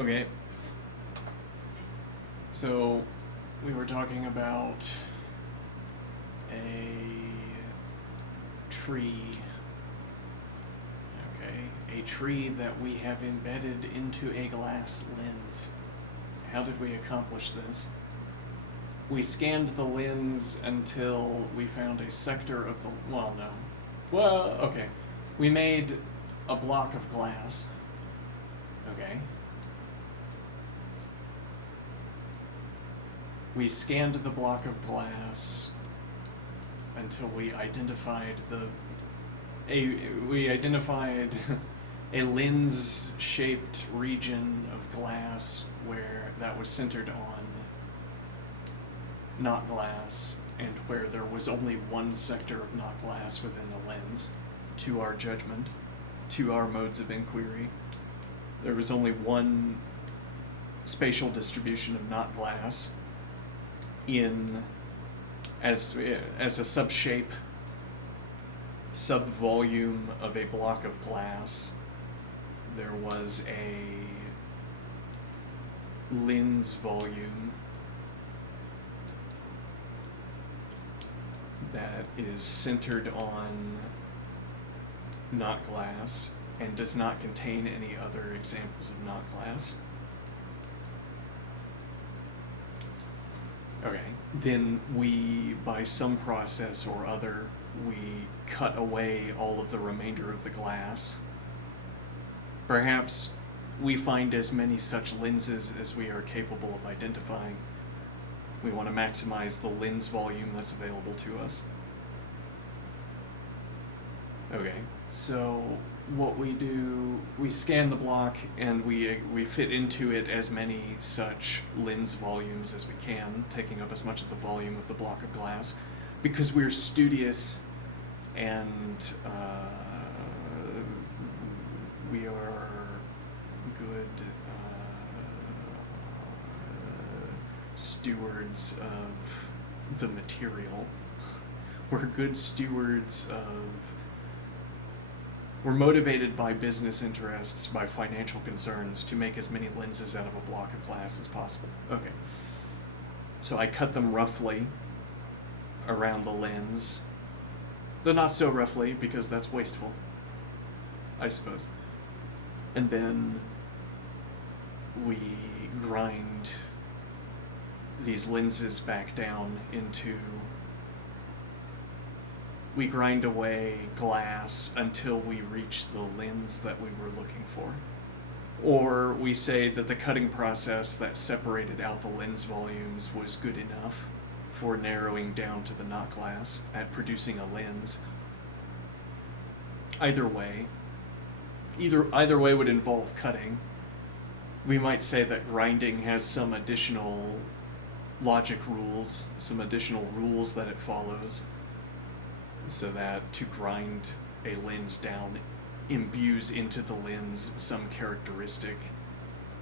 Okay. So, we were talking about a tree. Okay. A tree that we have embedded into a glass lens. How did we accomplish this? We scanned the lens until we found a sector of the. Well, no. Well, okay. We made a block of glass. Okay. We scanned the block of glass until we identified we identified a lens-shaped region of glass where that was centered on not glass, and where there was only one sector of not glass within the lens, to our judgment, to our modes of inquiry. There was only one spatial distribution of not glass in as a subshape, subvolume of a block of glass. There was a lens volume that is centered on not glass and does not contain any other examples of not glass. Okay. Then we, by some process or other, we cut away all of the remainder of the glass. Perhaps we find as many such lenses as we are capable of identifying. We want to maximize the lens volume that's available to us. Okay, so what we do, we scan the block and we fit into it as many such lens volumes as we can, taking up as much of the volume of the block of glass, because we're studious and we are good stewards of the material. We're good stewards of. We're motivated by business interests, by financial concerns, to make as many lenses out of a block of glass as possible. Okay. So I cut them roughly around the lens. Though not so roughly, because that's wasteful, I suppose. And then we grind these lenses back down into. We grind away glass until we reach the lens that we were looking for. Or we say that the cutting process that separated out the lens volumes was good enough for narrowing down to the not glass at producing a lens. Either way would involve cutting. We might say that grinding has some additional logic rules, some additional rules that it follows, so that to grind a lens down imbues into the lens some characteristic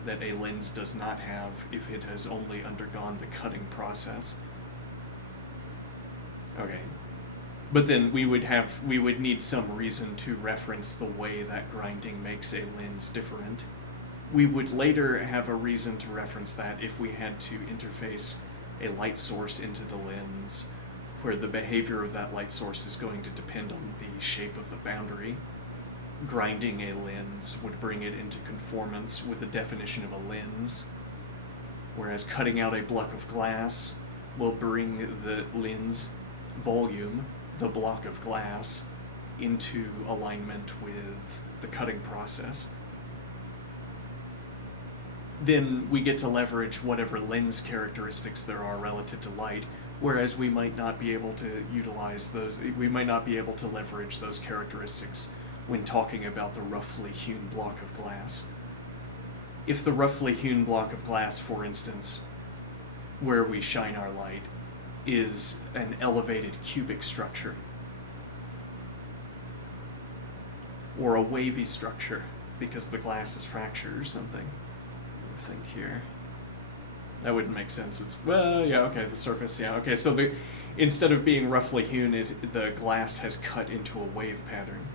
that a lens does not have if it has only undergone the cutting process. Okay. But then we would need some reason to reference the way that grinding makes a lens different. We would later have a reason to reference that if we had to interface a light source into the lens, where the behavior of that light source is going to depend on the shape of the boundary. Grinding a lens would bring it into conformance with the definition of a lens, whereas cutting out a block of glass will bring the lens volume, the block of glass, into alignment with the cutting process. Then we get to leverage whatever lens characteristics there are relative to light, whereas we might not be able to utilize those, we might not be able to leverage those characteristics when talking about the roughly hewn block of glass. If the roughly hewn block of glass, for instance, where we shine our light, is an elevated cubic structure, or a wavy structure because the glass is fractured or something. Let me think here. That wouldn't make sense. The surface, okay. So instead of being roughly hewn, the glass has cut into a wave pattern,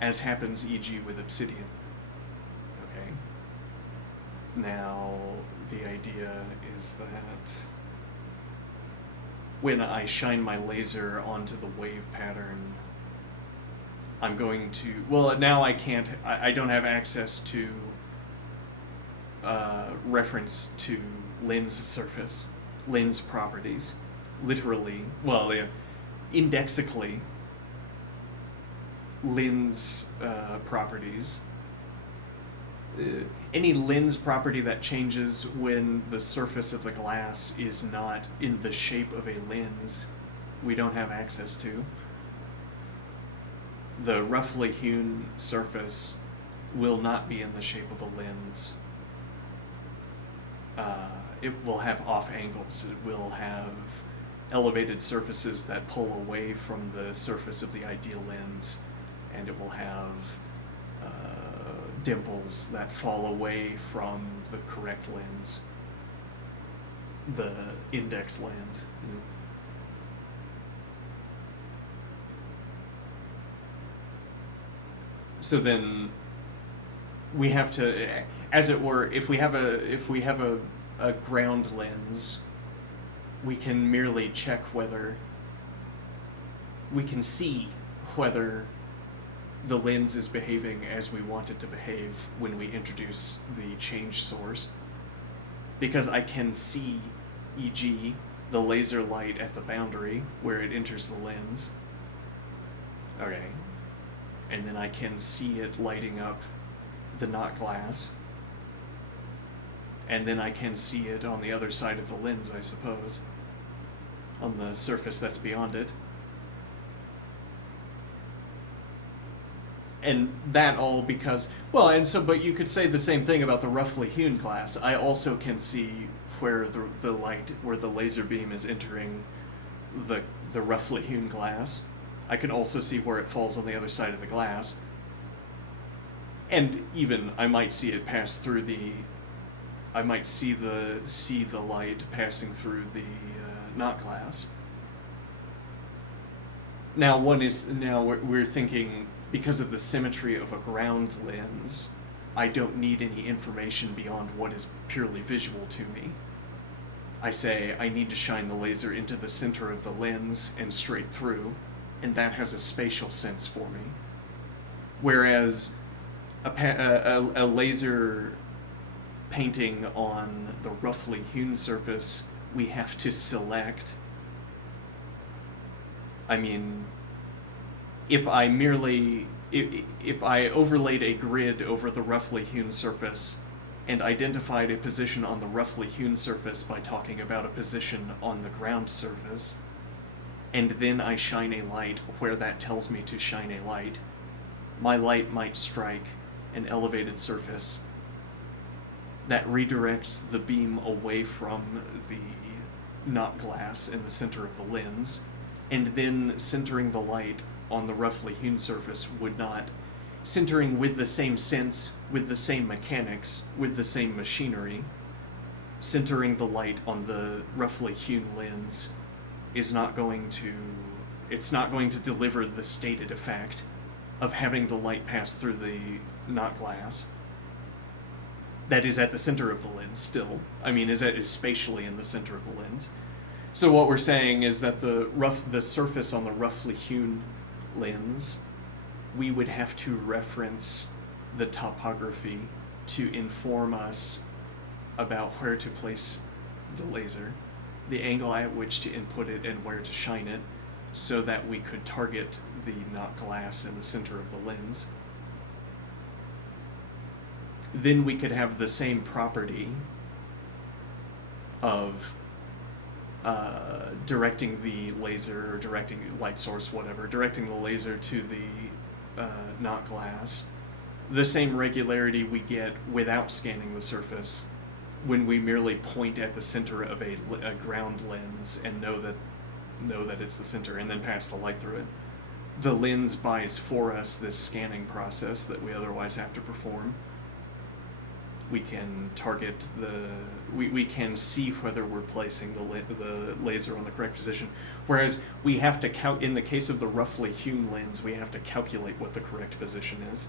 as happens, e.g., with obsidian. Okay. now the idea is that when I shine my laser onto the wave pattern, I'm going to, well, now I don't have access to reference to lens surface, lens properties, literally, well, yeah, indexically, lens properties. Any lens property that changes when the surface of the glass is not in the shape of a lens, we don't have access to. The roughly hewn surface will not be in the shape of a lens. It will have off angles. It will have elevated surfaces that pull away from the surface of the ideal lens, and it will have dimples that fall away from the correct lens, the index lens. So then we have to, as it were, if we have a ground lens, we can merely check whether we can see whether the lens is behaving as we want it to behave when we introduce the change source. Because I can see, e.g., the laser light at the boundary where it enters the lens. Okay. And then I can see it lighting up the not glass. And then I can see it on the other side of the lens, I suppose, on the surface that's beyond it. And that all because, well, and so, but you could say the same thing about the roughly hewn glass. I also can see where the light, where the laser beam is entering the roughly hewn glass. I can also see where it falls on the other side of the glass. And even I might see it pass through I might see the light passing through the not glass. Now we're thinking, because of the symmetry of a ground lens, I don't need any information beyond what is purely visual to me. I say I need to shine the laser into the center of the lens and straight through, and that has a spatial sense for me. Whereas a laser painting on the roughly hewn surface, we have to select. I mean, if I overlaid a grid over the roughly hewn surface and identified a position on the roughly hewn surface by talking about a position on the ground surface, and then I shine a light where that tells me to shine a light, my light might strike an elevated surface that redirects the beam away from the not glass in the center of the lens, and then centering the light on the roughly hewn surface would not, centering with the same sense, with the same mechanics, with the same machinery, centering the light on the roughly hewn lens is not going to, it's not going to deliver the stated effect of having the light pass through the not glass. That is at the center of the lens still. I mean, is spatially in the center of the lens. So what we're saying is that the surface on the roughly hewn lens, we would have to reference the topography to inform us about where to place the laser, the angle at which to input it, and where to shine it, so that we could target the not glass in the center of the lens. Then we could have the same property of directing the laser, or directing light source, whatever, directing the laser to the not glass. The same regularity we get without scanning the surface when we merely point at the center of a ground lens and know that it's the center, and then pass the light through it. The lens buys for us this scanning process that we otherwise have to perform. We can target we can see whether we're placing the laser on the correct position, whereas we have to in the case of the roughly hewn lens, we have to calculate what the correct position is.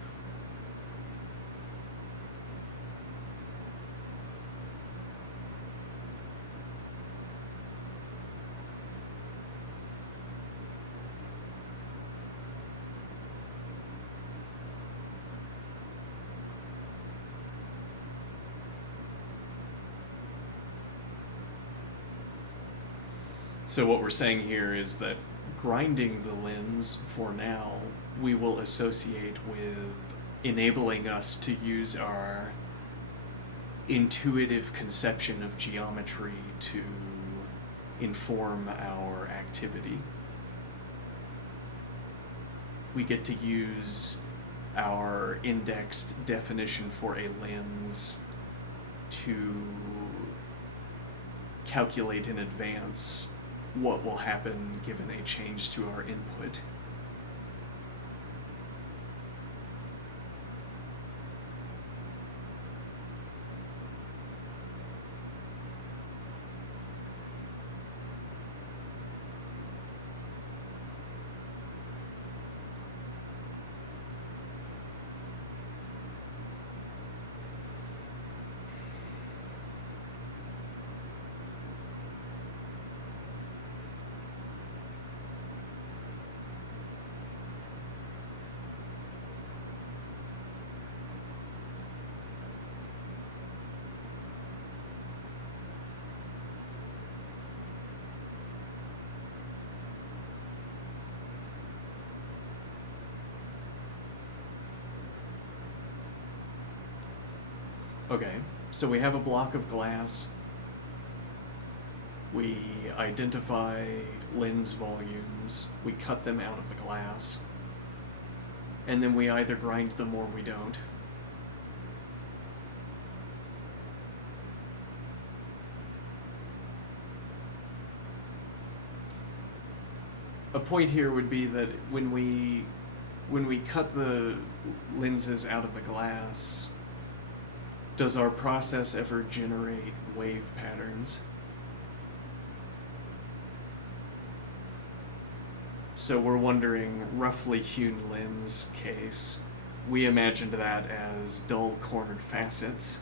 So what we're saying here is that grinding the lens for now we will associate with enabling us to use our intuitive conception of geometry to inform our activity. We get to use our indexed definition for a lens to calculate in advance what will happen given a change to our input. Okay, so we have a block of glass. We identify lens volumes. We cut them out of the glass. And then we either grind them or we don't. A point here would be that when we cut the lenses out of the glass, does our process ever generate wave patterns? So we're wondering, roughly hewn lens case, we imagined that as dull cornered facets,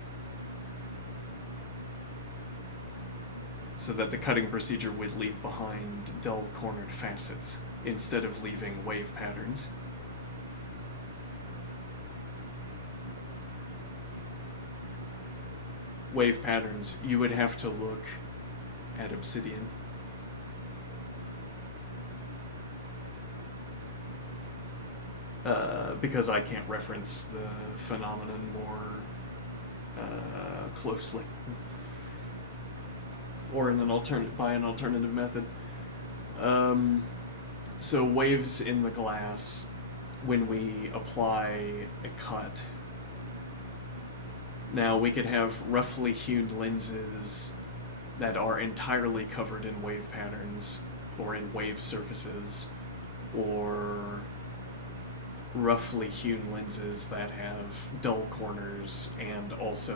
so that the cutting procedure would leave behind dull cornered facets instead of leaving wave patterns. Wave patterns, you would have to look at Obsidian. Because I can't reference the phenomenon more closely, or in by an alternative method. So waves in the glass, when we apply a cut. Now we could have roughly hewn lenses that are entirely covered in wave patterns or in wave surfaces, or roughly hewn lenses that have dull corners and also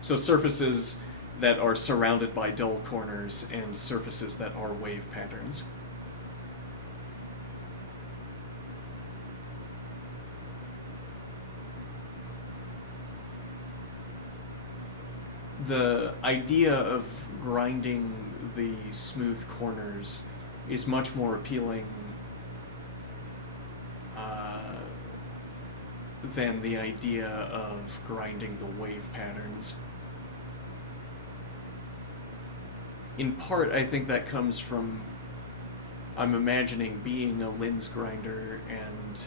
so surfaces that are surrounded by dull corners and surfaces that are wave patterns. The idea of grinding the smooth corners is much more appealing than the idea of grinding the wave patterns. In part, I think that comes from, I'm imagining being a lens grinder and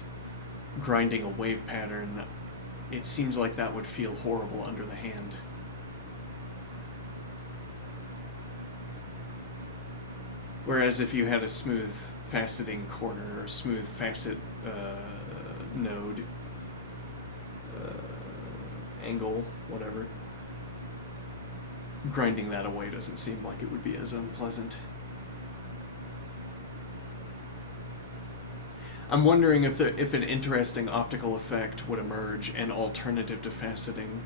grinding a wave pattern. It seems like that would feel horrible under the hand. Whereas if you had a smooth faceting corner or smooth facet node, angle, whatever, grinding that away doesn't seem like it would be as unpleasant. I'm wondering if an interesting optical effect would emerge, an alternative to faceting,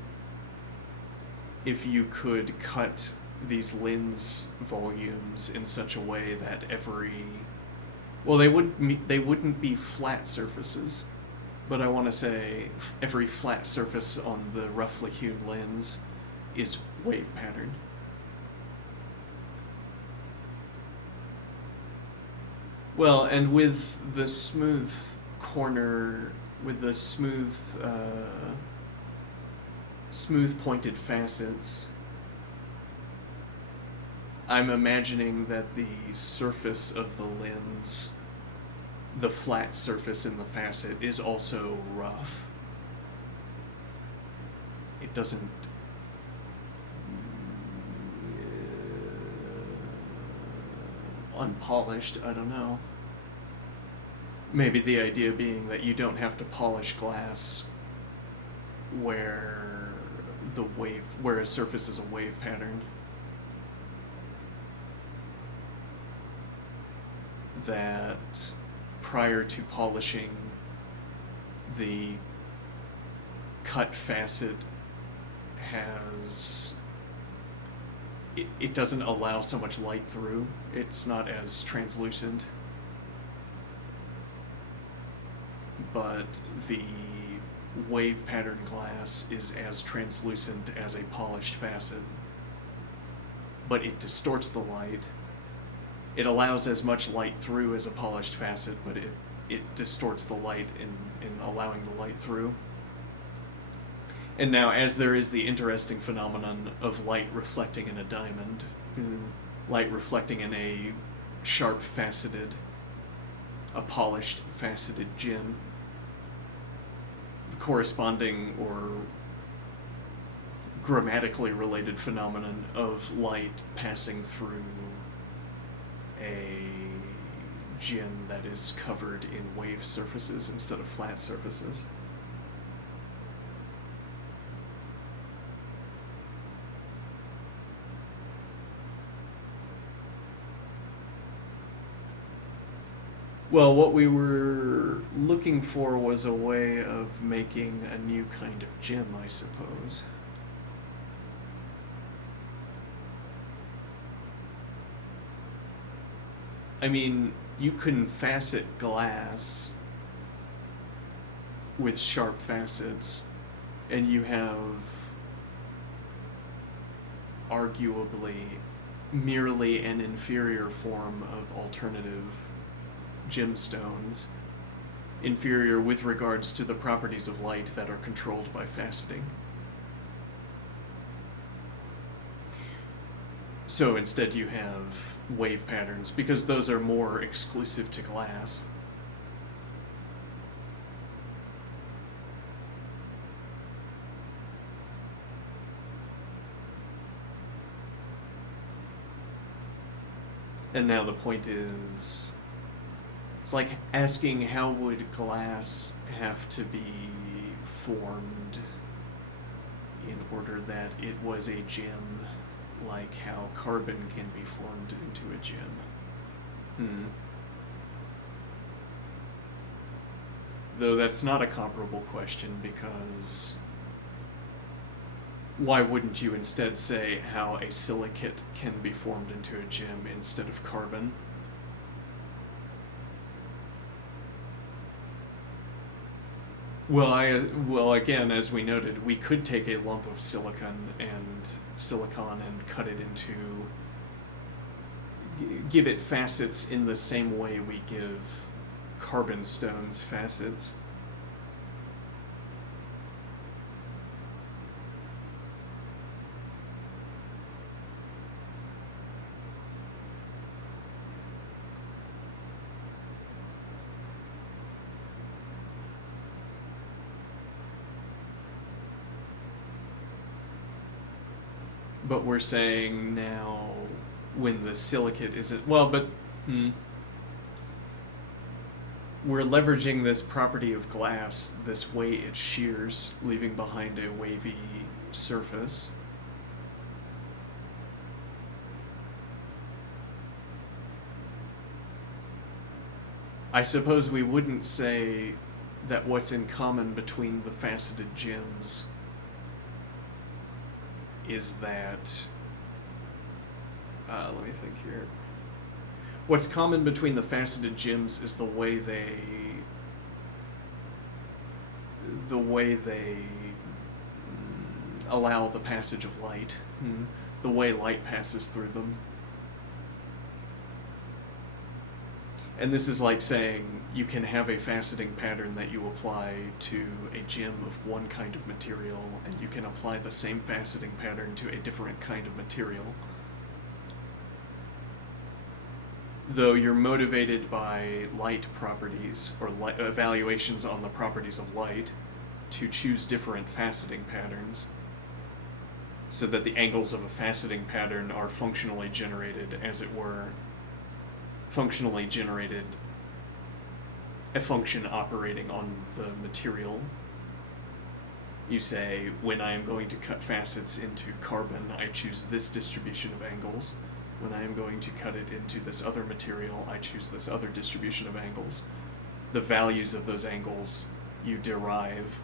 if you could cut these lens volumes in such a way that they wouldn't be flat surfaces, but I want to say every flat surface on the roughly hewn lens is wave pattern. Well, and with the smooth corner, with the smooth pointed facets, I'm imagining that the surface of the lens, the flat surface in the facet, is also rough. It doesn't... unpolished, I don't know. Maybe the idea being that you don't have to polish glass where where a surface is a wave pattern. That prior to polishing, the cut facet has... it doesn't allow so much light through. It's not as translucent. But the wave pattern glass is as translucent as a polished facet. But it distorts the light. It allows as much light through as a polished facet, but it distorts the light in allowing the light through. And now, as there is the interesting phenomenon of light reflecting in a diamond, light reflecting in a sharp faceted, a polished faceted gem, the corresponding or grammatically related phenomenon of light passing through a gem that is covered in wave surfaces instead of flat surfaces. Well, what we were looking for was a way of making a new kind of gem, I suppose. I mean, you can facet glass with sharp facets, and you have arguably merely an inferior form of alternative gemstones, inferior with regards to the properties of light that are controlled by faceting. So instead you have wave patterns, because those are more exclusive to glass. And now the point is, it's like asking how would glass have to be formed in order that it was a gem, like how carbon can be formed into a gem. Though that's not a comparable question, because why wouldn't you instead say how a silicate can be formed into a gem instead of carbon? Well, again, as we noted, we could take a lump of silicon and silicon and cut it into, give it facets in the same way we give carbon stones facets. But we're saying now, when the silicate isn't... Well, but... We're leveraging this property of glass, this way it shears, leaving behind a wavy surface. I suppose we wouldn't say that what's in common between the faceted gems is that... let me think here. What's common between the faceted gems is the way they allow the passage of light, the way light passes through them. And this is like saying you can have a faceting pattern that you apply to a gem of one kind of material, and you can apply the same faceting pattern to a different kind of material. though you're motivated by light properties or evaluations on the properties of light to choose different faceting patterns so that the angles of a faceting pattern are functionally generated, as it were, functionally generated a function operating on the material. You say, when I am going to cut facets into carbon, I choose this distribution of angles. When I am going to cut it into this other material, I choose this other distribution of angles. The values of those angles you derive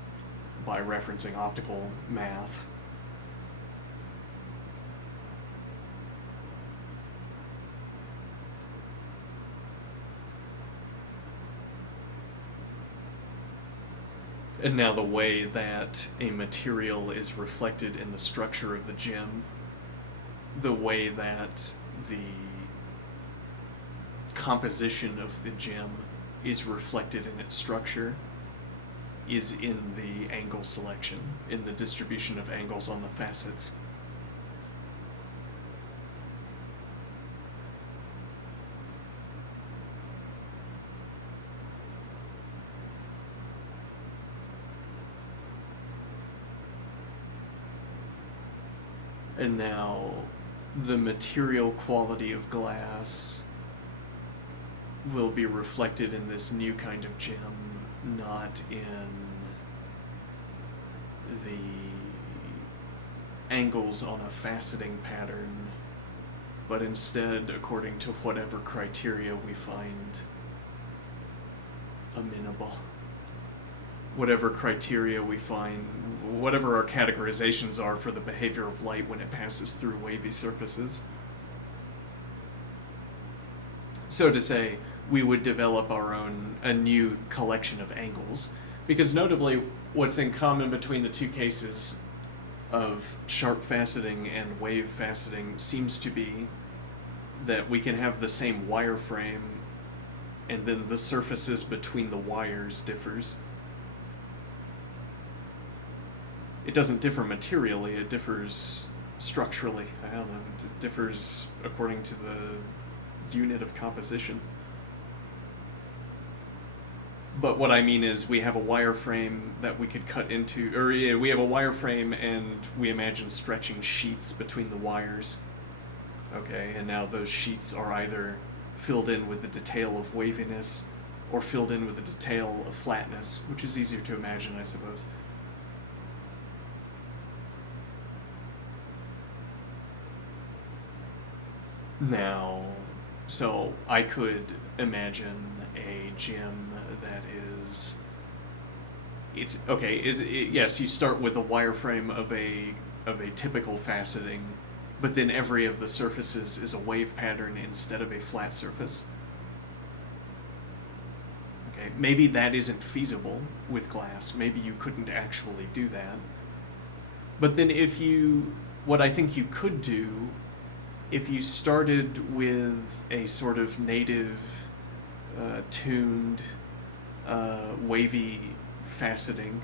by referencing optical math. And now the way that a material is reflected in the structure of the gem, the way that the composition of the gem is reflected in its structure, is in the angle selection, in the distribution of angles on the facets. And now, the material quality of glass will be reflected in this new kind of gem, not in the angles on a faceting pattern, but instead according to whatever criteria we find amenable. Whatever criteria we find, whatever our categorizations are for the behavior of light when it passes through wavy surfaces. So to say, we would develop a new collection of angles, because notably what's in common between the two cases of sharp faceting and wave faceting seems to be that we can have the same wireframe, and then the surfaces between the wires differs. It doesn't differ materially, it differs structurally. I don't know, it differs according to the unit of composition. But what I mean is we have a wireframe that we could cut into, or yeah, we have a wireframe and we imagine stretching sheets between the wires. Okay, and now those sheets are either filled in with the detail of waviness or filled in with the detail of flatness, which is easier to imagine, I suppose. Now, so I could imagine a gem that is, it's okay. Yes, you start with a wireframe of a typical faceting, but then every of the surfaces is a wave pattern instead of a flat surface. Okay, maybe that isn't feasible with glass. Maybe you couldn't actually do that. But then what I think you could do, if you started with a sort of native, tuned, wavy faceting,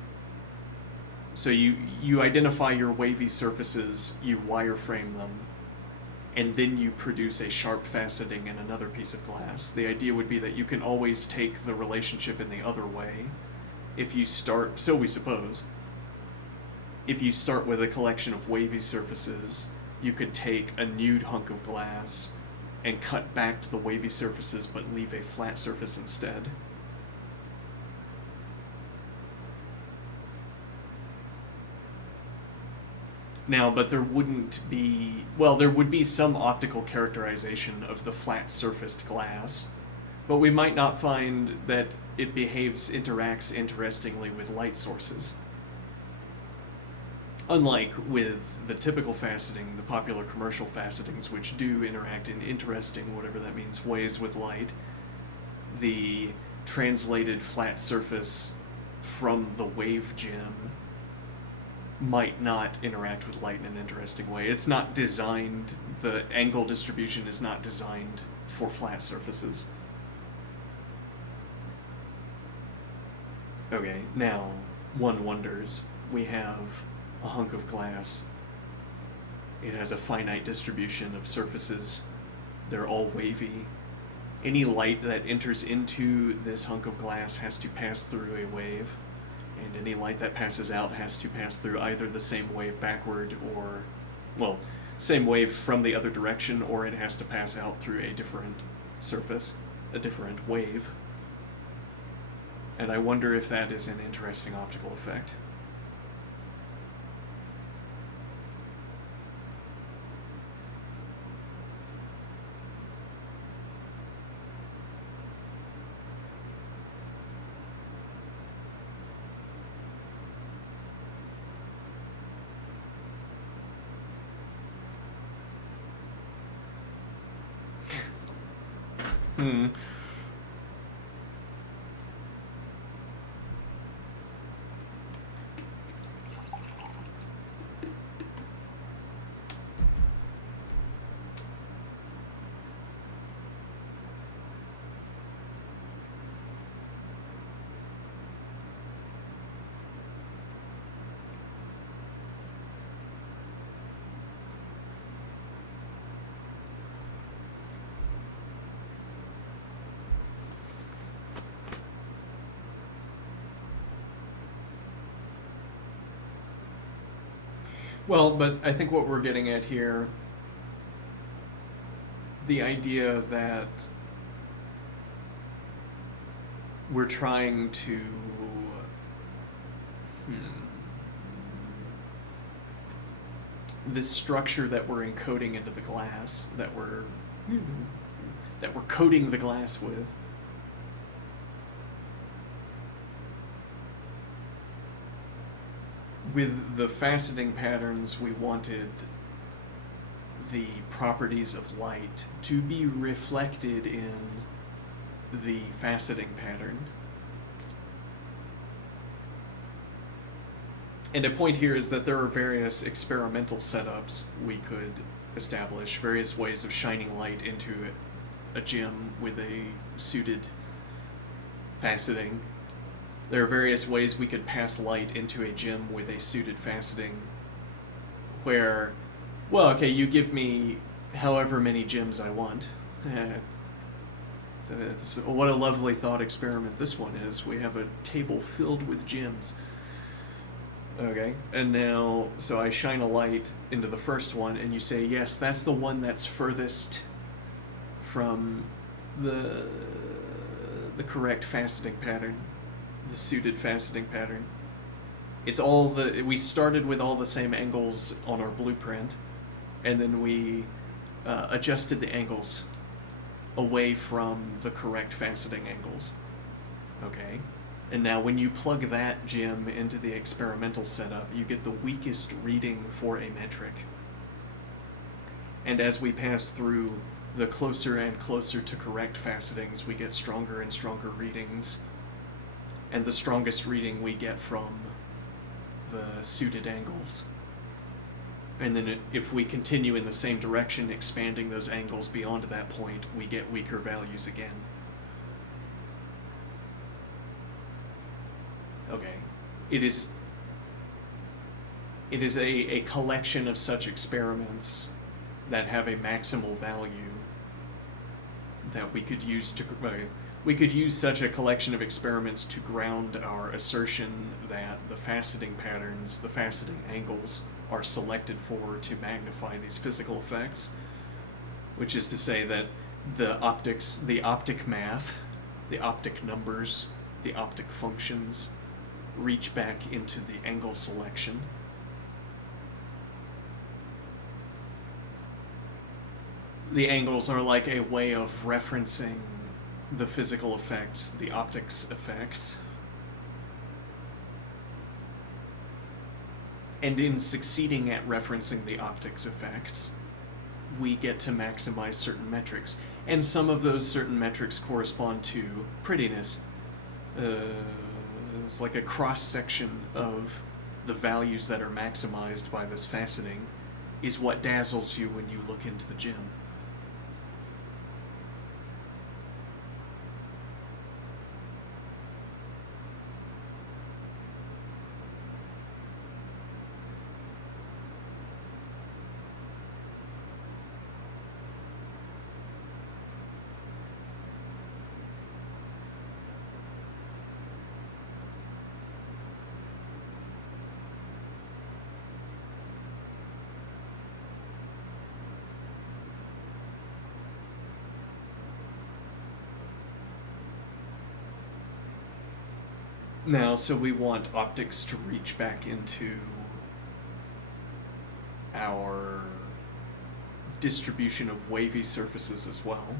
so you identify your wavy surfaces, you wireframe them, and then you produce a sharp faceting in another piece of glass. The idea would be that you can always take the relationship in the other way. If you start, so we suppose, if you start with a collection of wavy surfaces, you could take a nude hunk of glass and cut back to the wavy surfaces but leave a flat surface instead. Now, but there wouldn't be, well, there would be some optical characterization of the flat-surfaced glass, but we might not find that it interacts interestingly with light sources. Unlike with the typical faceting, the popular commercial facetings, which do interact in interesting, whatever that means, ways with light, the translated flat surface from the wave gem might not interact with light in an interesting way. It's not designed, the angle distribution is not designed for flat surfaces. Okay, now, one wonders, we have a hunk of glass. It has a finite distribution of surfaces. They're all wavy. Any light that enters into this hunk of glass has to pass through a wave, and any light that passes out has to pass through either the same wave backward or, well, same wave from the other direction, or it has to pass out through a different surface, a different wave. And I wonder if that is an interesting optical effect. Hmm. Well, but I think what we're getting at here, the idea that we're trying to this structure that we're encoding into the glass, that we're coating the glass with the faceting patterns, we wanted the properties of light to be reflected in the faceting pattern. And a point here is that there are various experimental setups we could establish, various ways of shining light into a gem with a suited faceting. There are various ways we could pass light into a gem with a suited faceting where, well, okay, you give me however many gems I want. What a lovely thought experiment this one is. We have a table filled with gems. Okay, and now, so I shine a light into the first one, and you say, yes, that's the one that's furthest from the correct faceting pattern, the suited faceting pattern. It's all we started with all the same angles on our blueprint, and then we adjusted the angles away from the correct faceting angles. Okay? And now when you plug that gem into the experimental setup, you get the weakest reading for a metric. And as we pass through the closer and closer to correct facetings, we get stronger and stronger readings. And the strongest reading we get from the suited angles. And then if we continue in the same direction, expanding those angles beyond that point, we get weaker values again. Okay. It is a collection of such experiments that have a maximal value that we could use to... We could use such a collection of experiments to ground our assertion that the faceting patterns, the faceting angles, are selected for to magnify these physical effects, which is to say that the optics, the optic math, the optic numbers, the optic functions reach back into the angle selection. The angles are like a way of referencing the physical effects, the optics effects. And in succeeding at referencing the optics effects, we get to maximize certain metrics. And some of those certain metrics correspond to prettiness. It's like a cross-section of the values that are maximized by this faceting is what dazzles you when you look into the gem. Now, so we want optics to reach back into our distribution of wavy surfaces as well.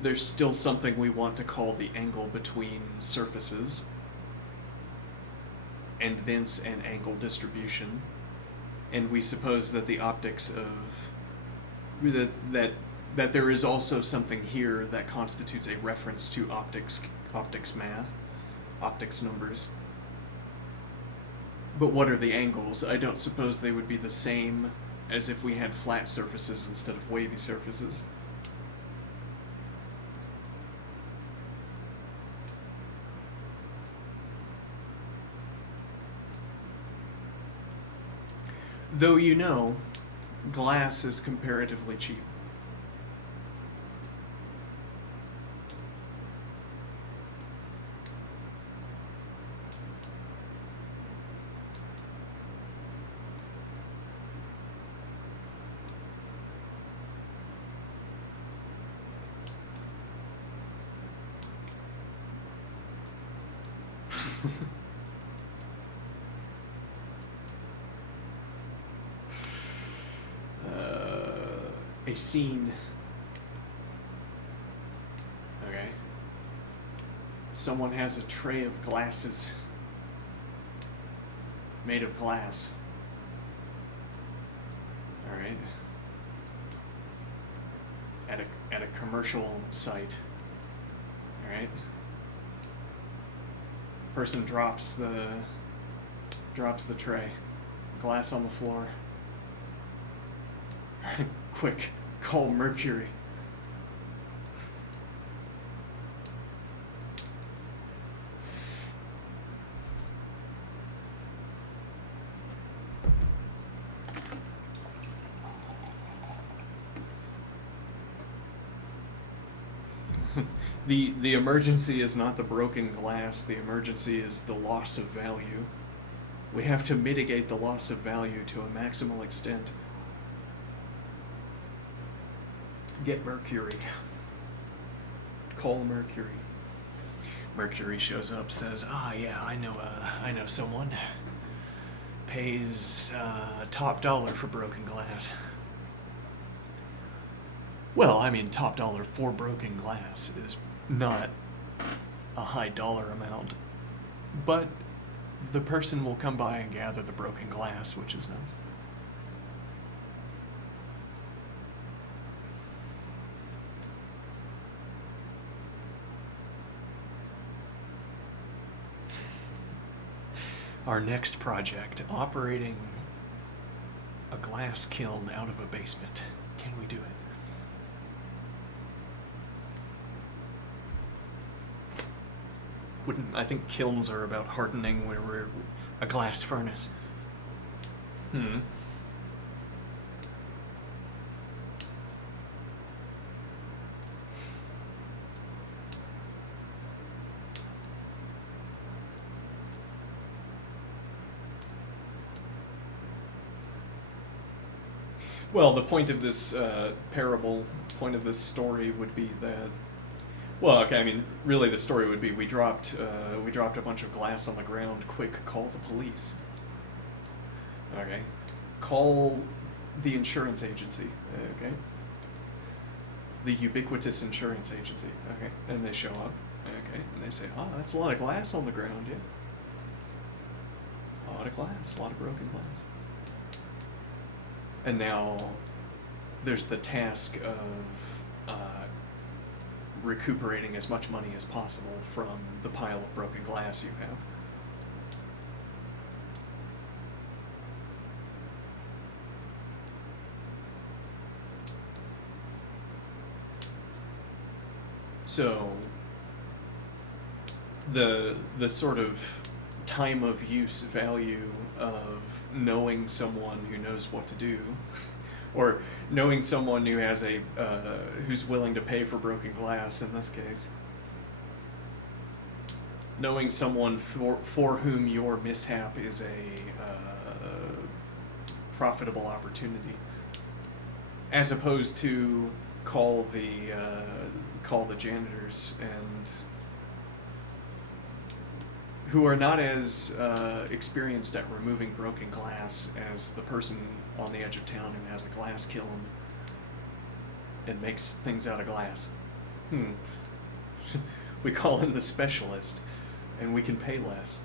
There's still something we want to call the angle between surfaces, and thence an angle distribution. And we suppose that the optics of that there is also something here that constitutes a reference to optics math, optics numbers. But what are the angles? I don't suppose they would be the same as if we had flat surfaces instead of wavy surfaces. Though you know, glass is comparatively cheap. A scene. Okay. Someone has a tray of glasses made of glass. All right. At a commercial site. All right. Person drops the tray. Glass on the floor. Quick, call Mercury. The emergency is not the broken glass, the emergency is the loss of value. We have to mitigate the loss of value to a maximal extent. Get Mercury. Call Mercury. Mercury shows up, says, yeah, I know someone. Pays top dollar for broken glass. Well, I mean, top dollar for broken glass is not a high dollar amount, but the person will come by and gather the broken glass, which is nice. Our next project, operating a glass kiln out of a basement. Can we do it? I think kilns are about hardening where we're a glass furnace. Well, the point of this parable, point of this story would be that, well, okay, I mean, really the story would be we dropped a bunch of glass on the ground. Quick, call the police. Okay, call the insurance agency. Okay, the ubiquitous insurance agency. Okay, and they show up. Okay, and they say, that's a lot of glass on the ground. Yeah, a lot of glass, a lot of broken glass. And now there's the task of recuperating as much money as possible from the pile of broken glass you have. So the sort of time of use value of knowing someone who knows what to do, or knowing someone who has who's willing to pay for broken glass in this case, knowing someone for whom your mishap is a profitable opportunity, as opposed to call the janitors and who are not as experienced at removing broken glass as the person on the edge of town who has a glass kiln and makes things out of glass. We call him the specialist, and we can pay less.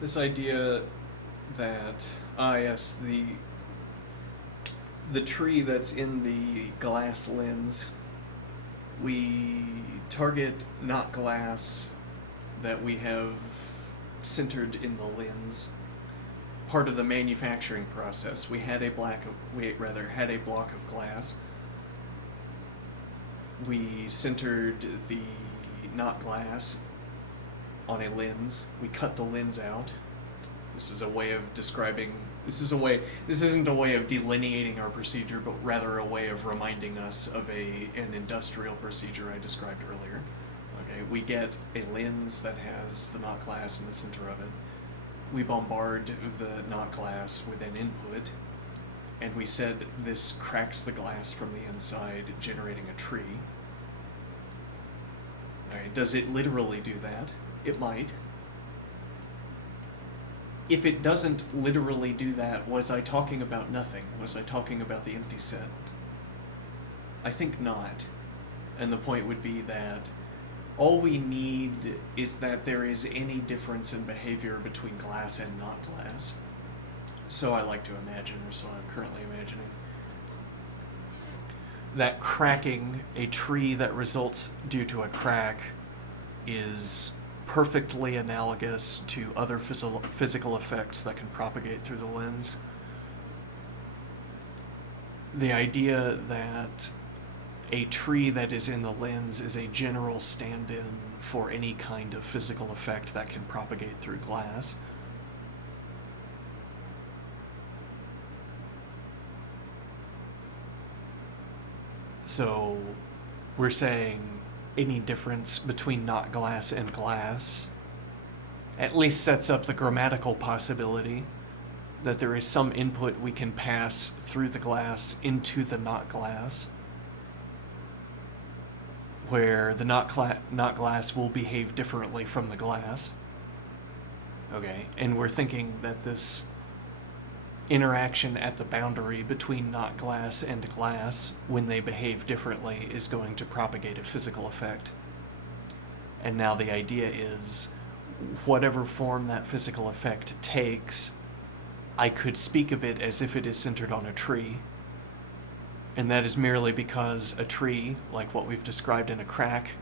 This idea that yes, the tree that's in the glass lens, we target not glass that we have centered in the lens. Part of the manufacturing process, we had a block of glass. We centered the not glass on a lens. We cut the lens out. This isn't a way of delineating our procedure, but rather a way of reminding us of an industrial procedure I described earlier. Okay, we get a lens that has the not glass in the center of it. We bombard the not glass with an input, and we said this cracks the glass from the inside, generating a tree. Alright, does it literally do that? It might. If it doesn't literally do that, was I talking about nothing? Was I talking about the empty set? I think not. And the point would be that all we need is that there is any difference in behavior between glass and not glass. So I like to imagine, or so I'm currently imagining, that cracking a tree that results due to a crack is perfectly analogous to other physical effects that can propagate through the lens. The idea that a tree that is in the lens is a general stand-in for any kind of physical effect that can propagate through glass. So we're saying any difference between not glass and glass at least sets up the grammatical possibility that there is some input we can pass through the glass into the not glass, where the not glass will behave differently from the glass. Okay, and we're thinking that this interaction at the boundary between not glass and glass, when they behave differently, is going to propagate a physical effect. And now the idea is, whatever form that physical effect takes, I could speak of it as if it is centered on a tree. And that is merely because a tree, like what we've described in a crack,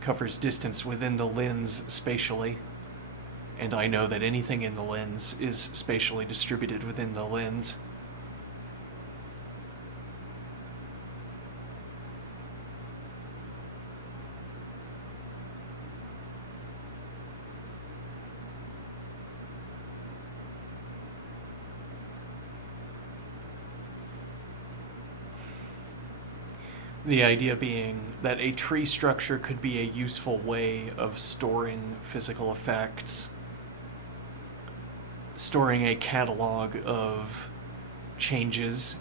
covers distance within the lens spatially. And I know that anything in the lens is spatially distributed within the lens. The idea being that a tree structure could be a useful way of storing physical effects, storing a catalog of changes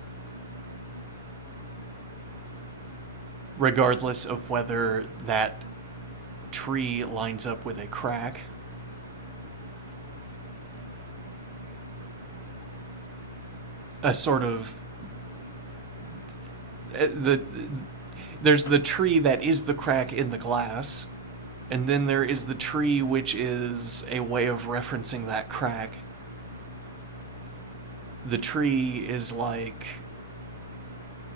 regardless of whether that tree lines up with a crack. A sort of there's the tree that is the crack in the glass, and then there is the tree which is a way of referencing that crack. The tree is like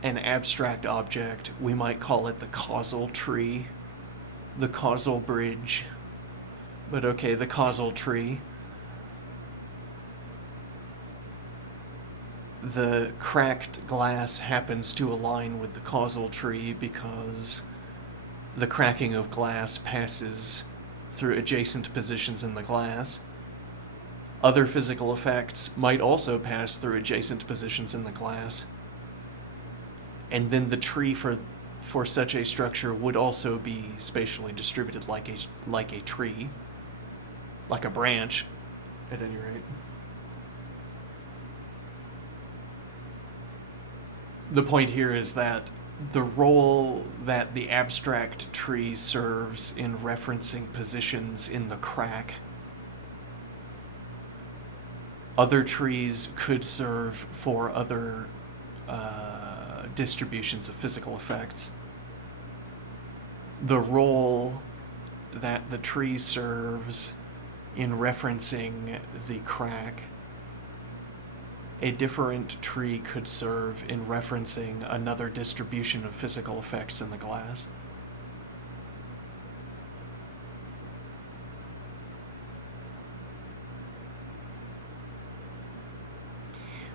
an abstract object. We might call it the causal tree, the causal bridge. But okay, the causal tree. The cracked glass happens to align with the causal tree because the cracking of glass passes through adjacent positions in the glass. Other physical effects might also pass through adjacent positions in the glass. And then the tree for such a structure would also be spatially distributed like a tree, like a branch, at any rate. The point here is that the role that the abstract tree serves in referencing positions in the crack, other trees could serve for other distributions of physical effects. The role that the tree serves in referencing the crack, a different tree could serve in referencing another distribution of physical effects in the glass.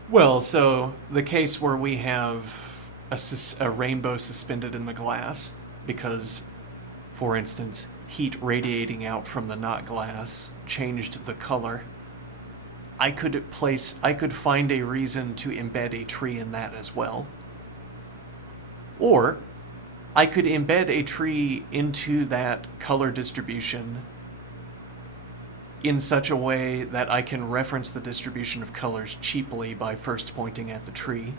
Well, so the case where we have a rainbow suspended in the glass because, for instance, heat radiating out from the not glass changed the color. I could find a reason to embed a tree in that as well. Or I could embed a tree into that color distribution in such a way that I can reference the distribution of colors cheaply by first pointing at the tree,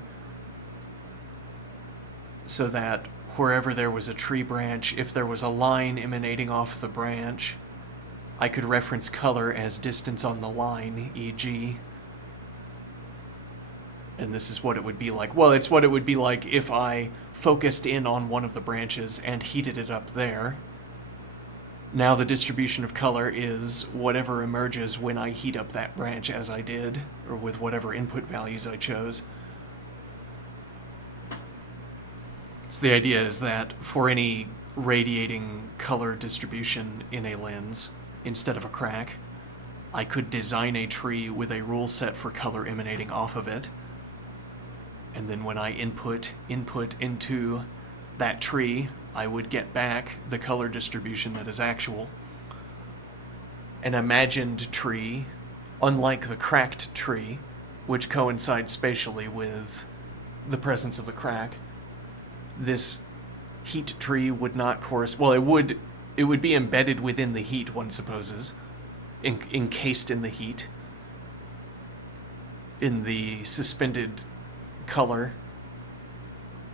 so that wherever there was a tree branch, if there was a line emanating off the branch, I could reference color as distance on the line, e.g. And this is what it would be like. Well, it's what it would be like if I focused in on one of the branches and heated it up there. Now the distribution of color is whatever emerges when I heat up that branch as I did, or with whatever input values I chose. So the idea is that for any radiating color distribution in a lens, instead of a crack, I could design a tree with a rule set for color emanating off of it, and then when I input into that tree, I would get back the color distribution that is actual. An imagined tree, unlike the cracked tree, which coincides spatially with the presence of the crack, this heat tree would not correspond. Well, it would be embedded within the heat, one supposes, encased in the heat, in the suspended color,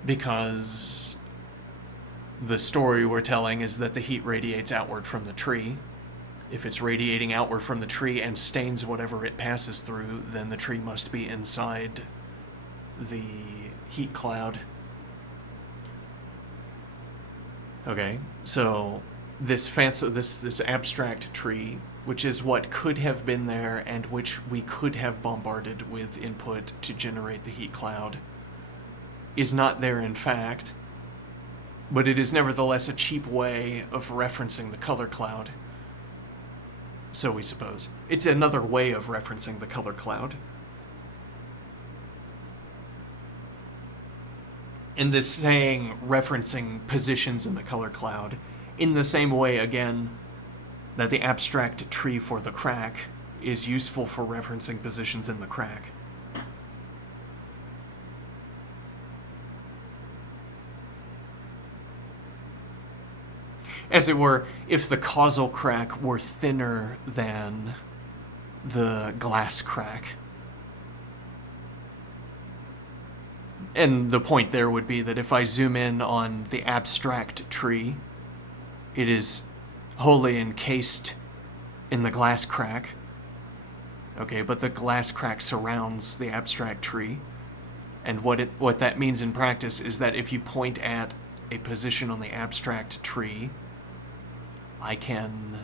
because the story we're telling is that the heat radiates outward from the tree. If it's radiating outward from the tree and stains whatever it passes through, then the tree must be inside the heat cloud. Okay, so this abstract tree, which is what could have been there and which we could have bombarded with input to generate the heat cloud, is not there in fact, but it is nevertheless a cheap way of referencing the color cloud. So we suppose. It's another way of referencing the color cloud. And this saying referencing positions in the color cloud, in the same way, again, that the abstract tree for the crack is useful for referencing positions in the crack. As it were, if the causal crack were thinner than the glass crack, And the point there would be that if I zoom in on the abstract tree, it is wholly encased in the glass crack. Okay, but the glass crack surrounds the abstract tree. And what that means in practice is that if you point at a position on the abstract tree, I can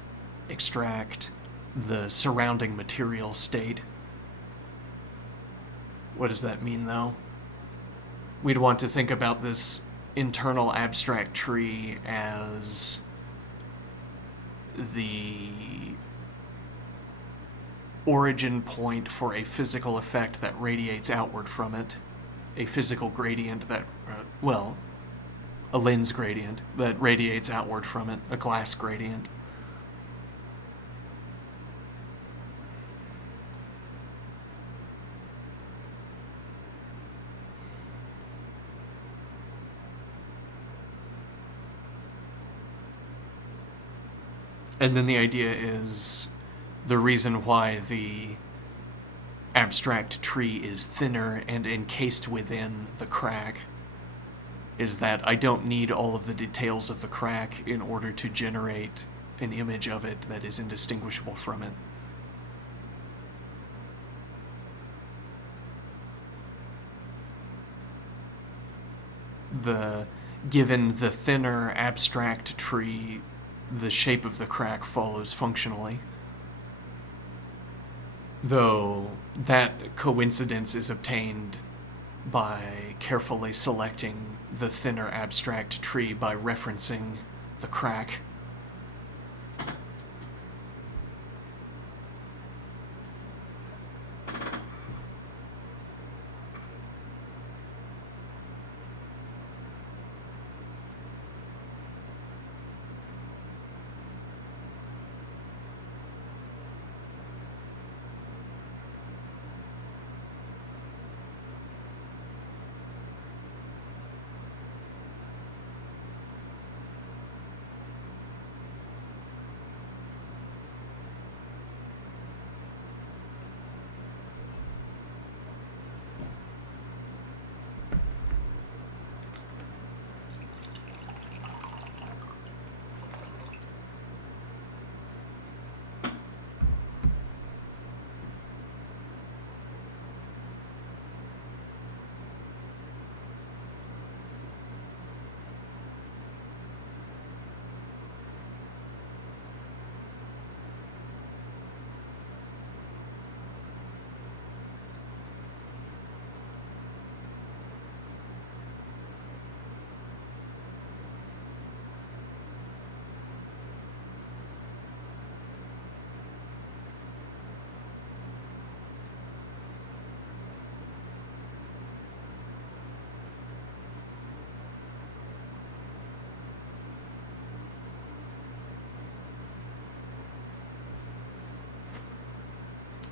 extract the surrounding material state. What does that mean, though? We'd want to think about this internal abstract tree as the origin point for a physical effect that radiates outward from it. A physical gradient that, a lens gradient that radiates outward from it, a glass gradient. And then the idea is the reason why the abstract tree is thinner and encased within the crack is that I don't need all of the details of the crack in order to generate an image of it that is indistinguishable from it. Given the thinner abstract tree, the shape of the crack follows functionally. Though that coincidence is obtained by carefully selecting the thinner abstract tree by referencing the crack.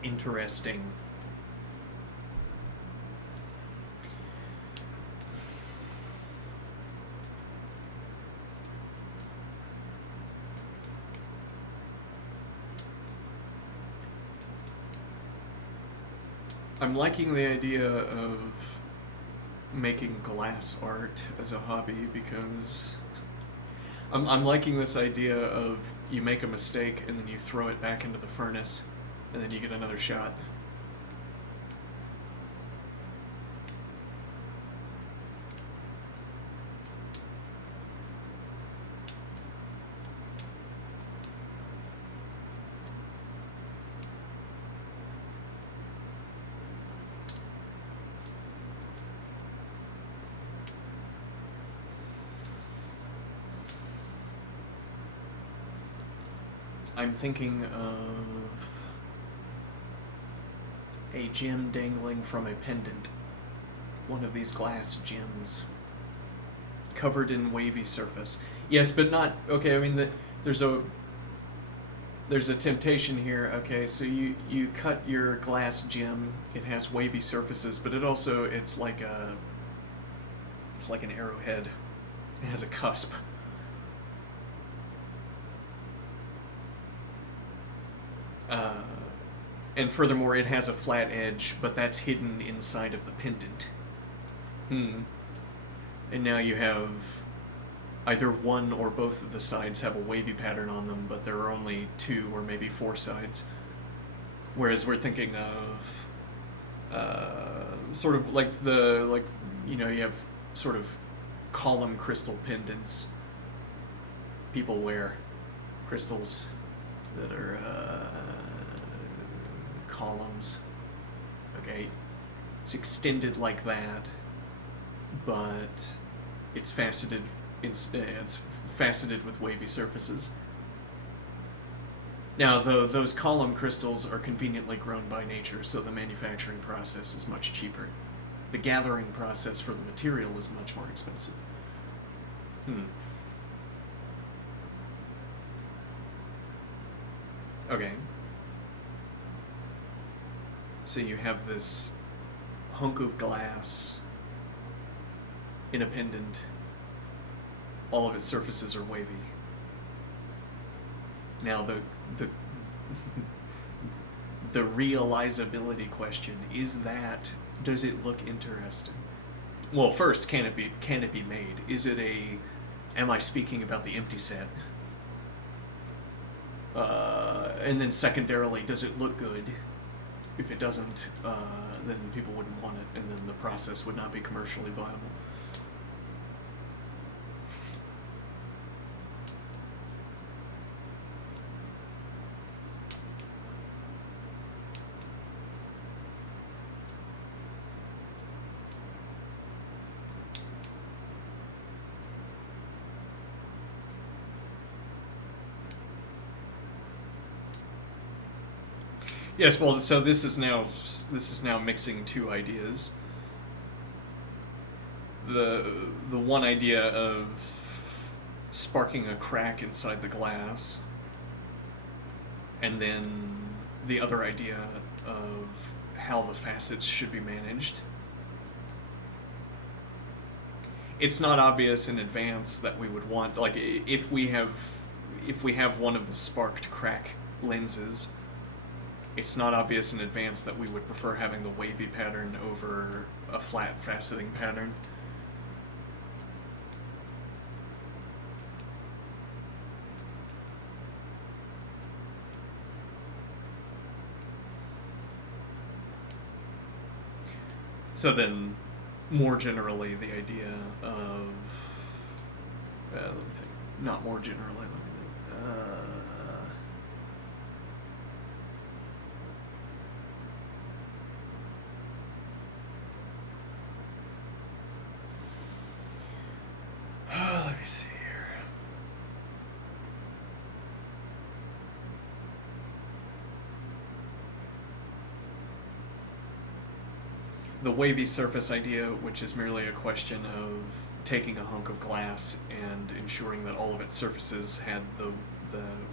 Interesting. I'm liking the idea of making glass art as a hobby because I'm liking this idea of you make a mistake and then you throw it back into the furnace and then you get another shot. I'm thinking of a gem dangling from a pendant. One of these glass gems. Covered in wavy surface. Yes, but not... Okay, I mean, there's a temptation here. Okay, so you cut your glass gem. It has wavy surfaces, but it's like an arrowhead. It has a cusp. And furthermore, it has a flat edge, but that's hidden inside of the pendant. Hmm. And now you have either one or both of the sides have a wavy pattern on them, but there are only 2 or maybe 4 sides. Whereas we're thinking of sort of like you have sort of column crystal pendants. People wear crystals that are columns. Okay, it's extended like that, but it's faceted. It's faceted with wavy surfaces. Now, though, those column crystals are conveniently grown by nature, so the manufacturing process is much cheaper. The gathering process for the material is much more expensive. Okay. So you have this hunk of glass in a pendant. All of its surfaces are wavy. Now the the realizability question is that, does it look interesting? Well, first, can it be made? Is it am I speaking about the empty set? And then secondarily, does it look good? If it doesn't, then people wouldn't want it, and then the process would not be commercially viable. Yes, well, so this is now mixing 2 ideas. The one idea of sparking a crack inside the glass, and then the other idea of how the facets should be managed. It's not obvious in advance that we would want, like, if we have one of the sparked crack lenses, it's not obvious in advance that we would prefer having the wavy pattern over a flat faceting pattern. So then, more generally, the idea of let me think. Not more generally. Let me think. Let me see here. The wavy surface idea, which is merely a question of taking a hunk of glass and ensuring that all of its surfaces had the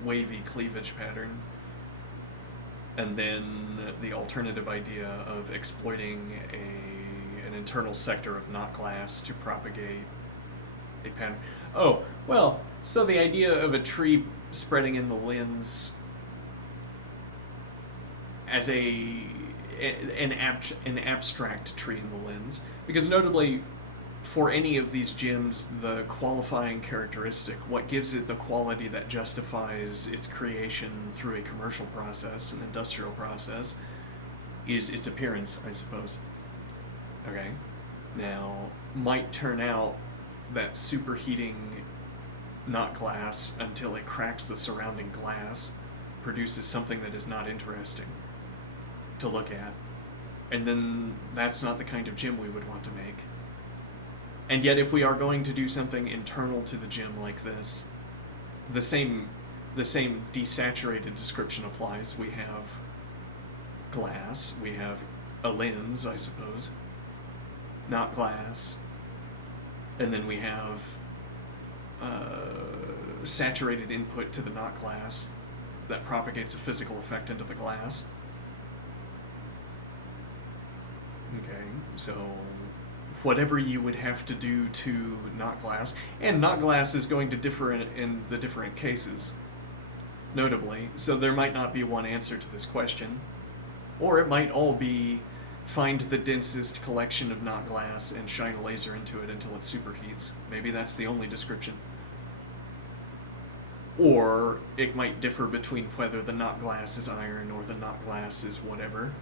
wavy cleavage pattern. And then the alternative idea of exploiting an internal sector of not glass to propagate a pattern. Oh, well, so the idea of a tree spreading in the lens as an abstract tree in the lens, because notably for any of these gems, the qualifying characteristic, what gives it the quality that justifies its creation through a commercial process, an industrial process, is its appearance, I suppose. Okay? Now, might turn out that superheating not glass until it cracks the surrounding glass produces something that is not interesting to look at. And then that's not the kind of gem we would want to make. And yet, if we are going to do something internal to the gem like this, the same desaturated description applies. We have glass, we have a lens, I suppose, not glass, and then we have saturated input to the not glass that propagates a physical effect into the glass. Okay, so whatever you would have to do to not glass, and not glass is going to differ in the different cases, notably, so there might not be one answer to this question, or it might all be Find the densest collection of not glass and shine a laser into it until it superheats. Maybe that's the only description. Or it might differ between whether the not glass is iron or the not glass is whatever.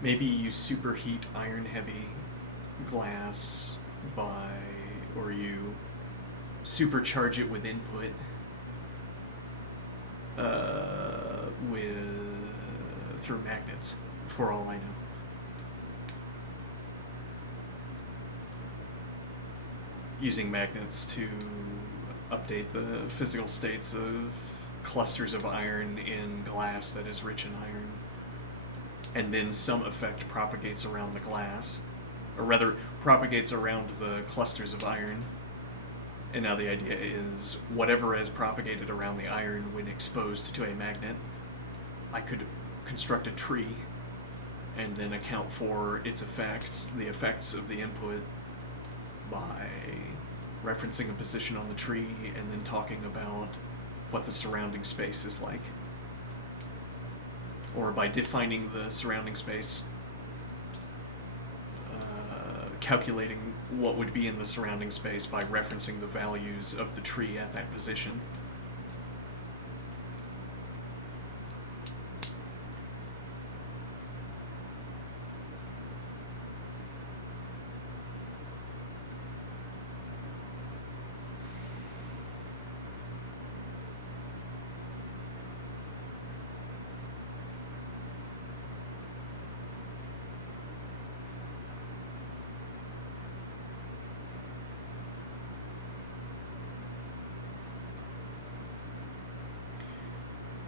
Maybe you superheat iron heavy glass by, or you supercharge it with input through magnets, for all I know. Using magnets to update the physical states of clusters of iron in glass that is rich in iron. And then some effect propagates around the glass, or rather propagates around the clusters of iron. And now the idea is whatever has propagated around the iron when exposed to a magnet, I could construct a tree and then account for its effects, the effects of the input, by referencing a position on the tree and then talking about what the surrounding space is like. Or by defining the surrounding space, calculating what would be in the surrounding space by referencing the values of the tree at that position.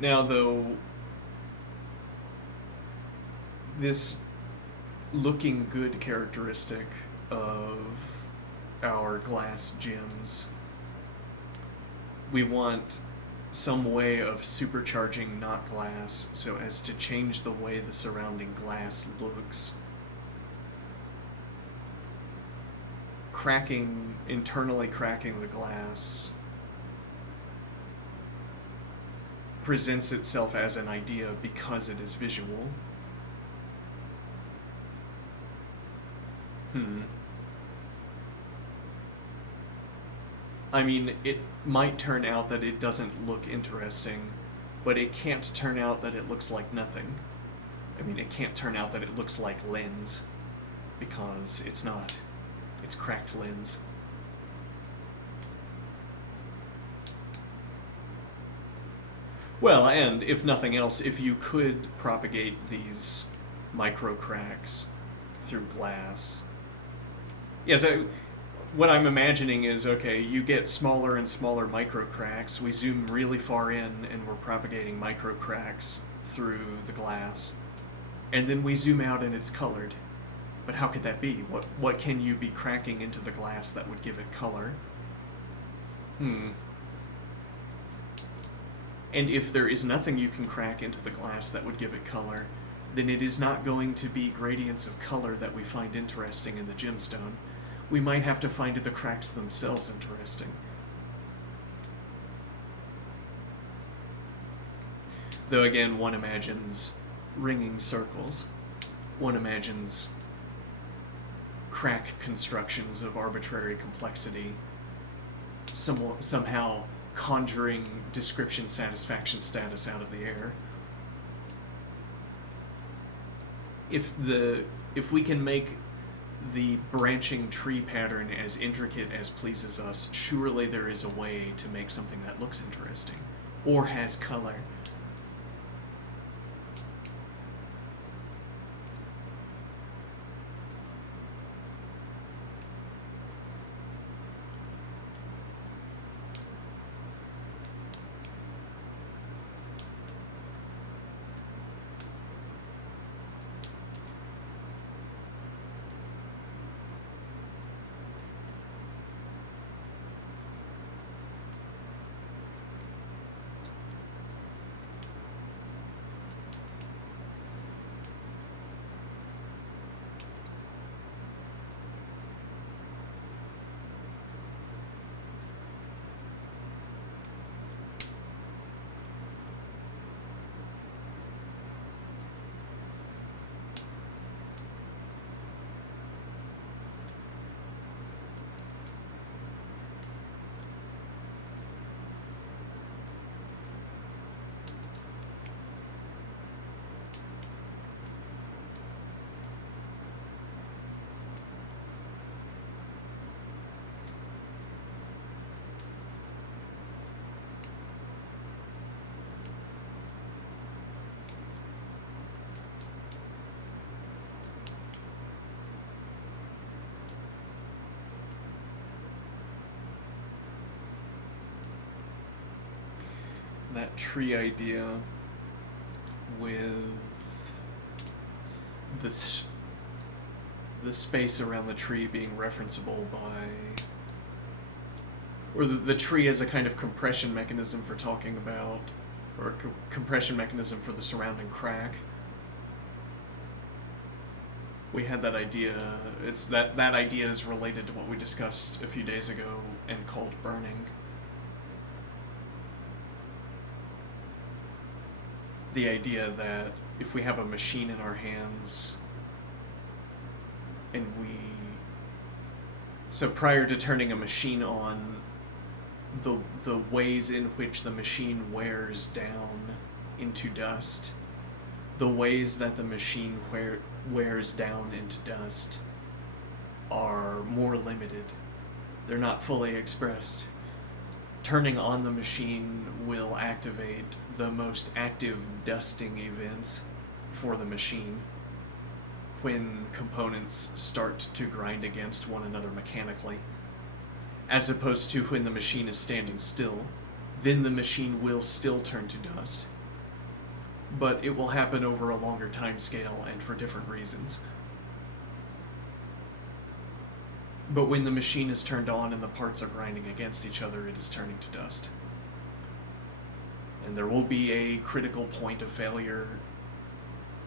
Now, though, this looking good characteristic of our glass gems, we want some way of supercharging not glass so as to change the way the surrounding glass looks. Internally cracking the glass presents itself as an idea because it is visual. I mean, it might turn out that it doesn't look interesting, but it can't turn out that it looks like nothing. I mean, it can't turn out that it looks like lens, because it's not. It's cracked lens. Well, and if nothing else, if you could propagate these micro cracks through glass. Yeah, so what I'm imagining is, okay, you get smaller and smaller micro cracks, we zoom really far in and we're propagating micro cracks through the glass, and then we zoom out and it's colored. But how could that be? What can you be cracking into the glass that would give it color? And if there is nothing you can crack into the glass that would give it color, then it is not going to be gradients of color that we find interesting in the gemstone. We might have to find the cracks themselves interesting. Though again, one imagines ringing circles. One imagines crack constructions of arbitrary complexity, somehow conjuring description satisfaction status out of the air. If we can make the branching tree pattern as intricate as pleases us, surely there is a way to make something that looks interesting or has color. that tree idea with this the space around the tree being referenceable by, or the tree as a kind of compression mechanism for talking about, or a compression mechanism for the surrounding crack. We had that idea. It's that idea is related to what we discussed a few days ago and called burning. The idea that if we have a machine in our hands and so prior to turning a machine on, the ways in which the machine wears down into dust, the ways that the machine wears down into dust are more limited. They're not fully expressed. Turning on the machine will activate the most active dusting events for the machine when components start to grind against one another mechanically, as opposed to when the machine is standing still. Then the machine will still turn to dust, but it will happen over a longer time scale and for different reasons. But when the machine is turned on and the parts are grinding against each other, it is turning to dust. And there will be a critical point of failure.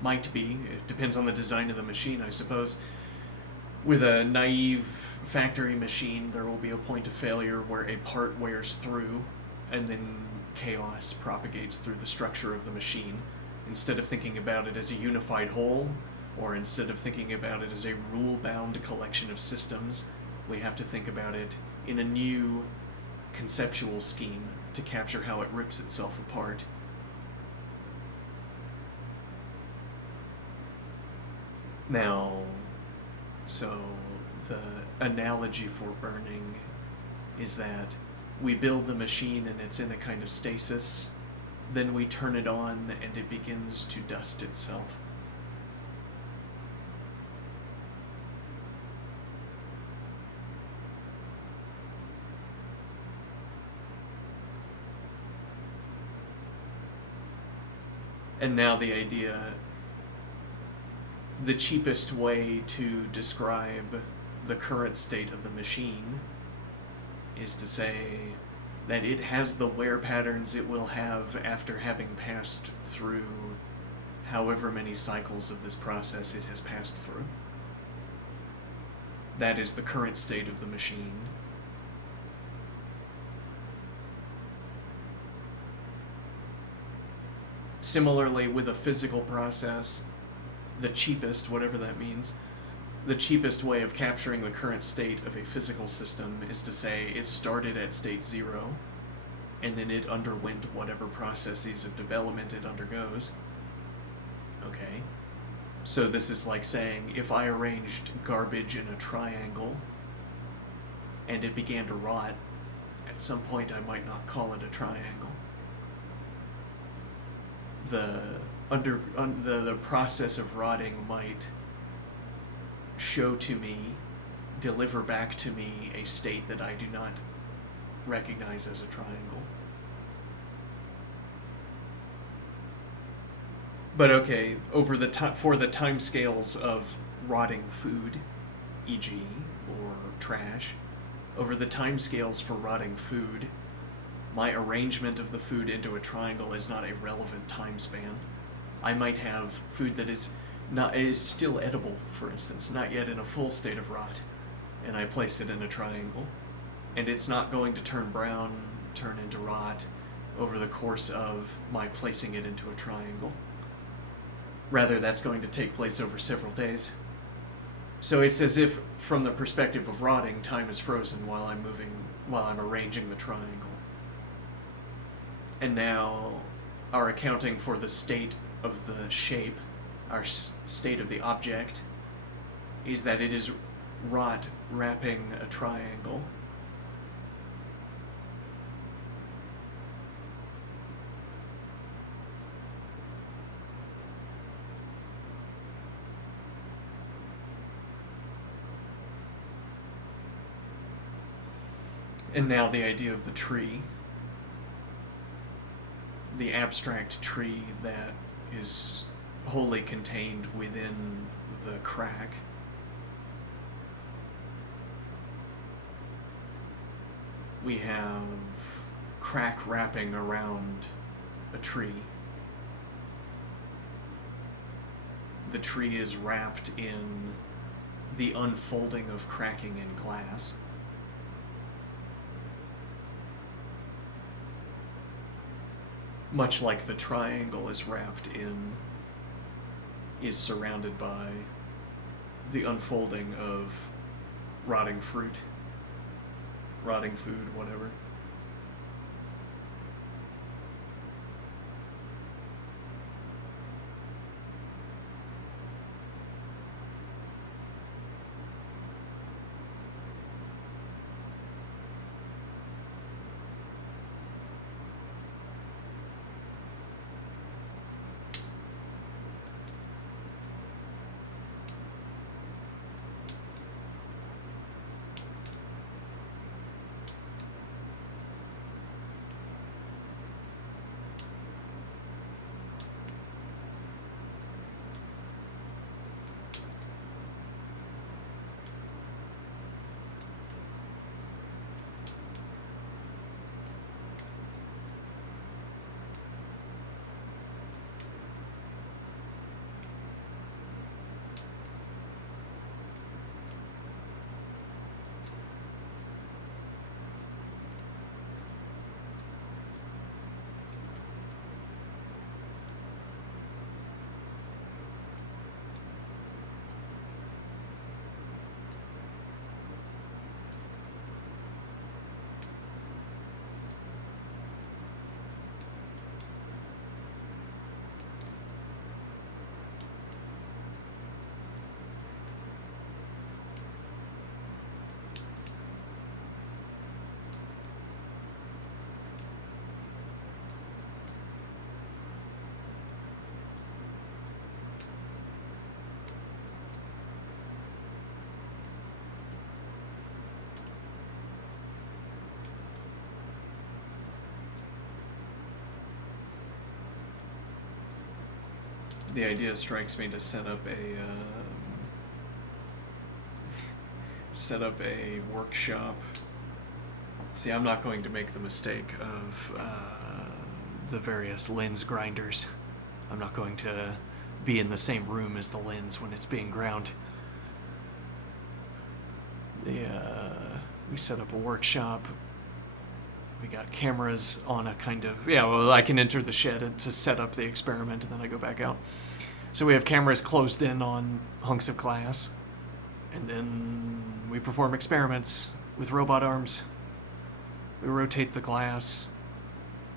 Might be. It depends on the design of the machine, I suppose. With a naive factory machine, there will be a point of failure where a part wears through, and then chaos propagates through the structure of the machine. Instead of thinking about it as a unified whole, or instead of thinking about it as a rule-bound collection of systems, we have to think about it in a new conceptual scheme to capture how it rips itself apart. Now, so the analogy for burning is that we build the machine and it's in a kind of stasis, then we turn it on and it begins to dust itself. And now the idea, the cheapest way to describe the current state of the machine is to say that it has the wear patterns it will have after having passed through however many cycles of this process it has passed through. That is the current state of the machine. Similarly, with a physical process, the cheapest, whatever that means, the cheapest way of capturing the current state of a physical system is to say it started at state 0, and then it underwent whatever processes of development it undergoes. Okay? So this is like saying, if I arranged garbage in a triangle, and it began to rot, at some point I might not call it a triangle. The process of rotting might show to me, deliver back to me a state that I do not recognize as a triangle. But okay, for the time scales of rotting food, e.g., or trash, over the time scales for rotting food, my arrangement of the food into a triangle is not a relevant time span. I might have food that is still edible, for instance, not yet in a full state of rot, and I place it in a triangle, and it's not going to turn brown, turn into rot over the course of my placing it into a triangle. Rather, that's going to take place over several days. So it's as if, from the perspective of rotting, time is frozen while I'm arranging the triangle. And now, our accounting for the state of the shape, our state of the object, is that it is rot wrapping a triangle. And now the idea of the tree. the abstract tree that is wholly contained within the crack. We have crack wrapping around a tree. The tree is wrapped in the unfolding of cracking in glass. Much like the triangle is surrounded by the unfolding of rotting fruit, rotting food, whatever. The idea strikes me to set up a workshop. See, I'm not going to make the mistake of the various lens grinders. I'm not going to be in the same room as the lens when it's being ground. We set up a workshop. We got cameras on a kind of... Yeah, well, I can enter the shed to set up the experiment, and then I go back out. So we have cameras closed in on hunks of glass, and then we perform experiments with robot arms. We rotate the glass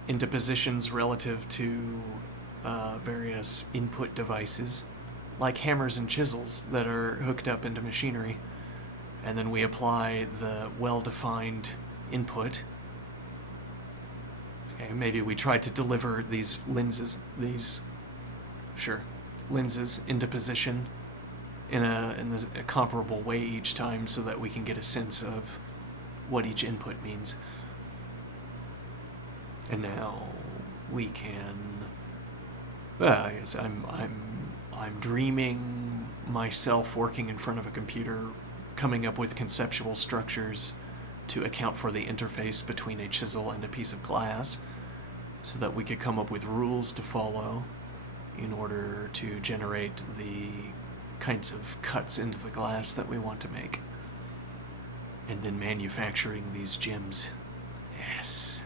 into positions relative to various input devices, like hammers and chisels that are hooked up into machinery. And then we apply the well-defined input. Okay, maybe we try to deliver these lenses into position in a comparable way each time, so that we can get a sense of what each input means. And now we can... I guess I'm dreaming myself working in front of a computer, coming up with conceptual structures to account for the interface between a chisel and a piece of glass, so that we could come up with rules to follow in order to generate the kinds of cuts into the glass that we want to make. And then manufacturing these gems. Yes.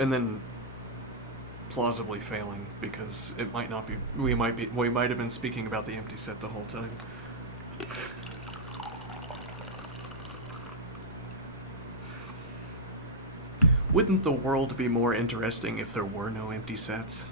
And then plausibly failing, because it might not be... We might have been speaking about the empty set the whole time. Wouldn't the world be more interesting if there were no empty sets?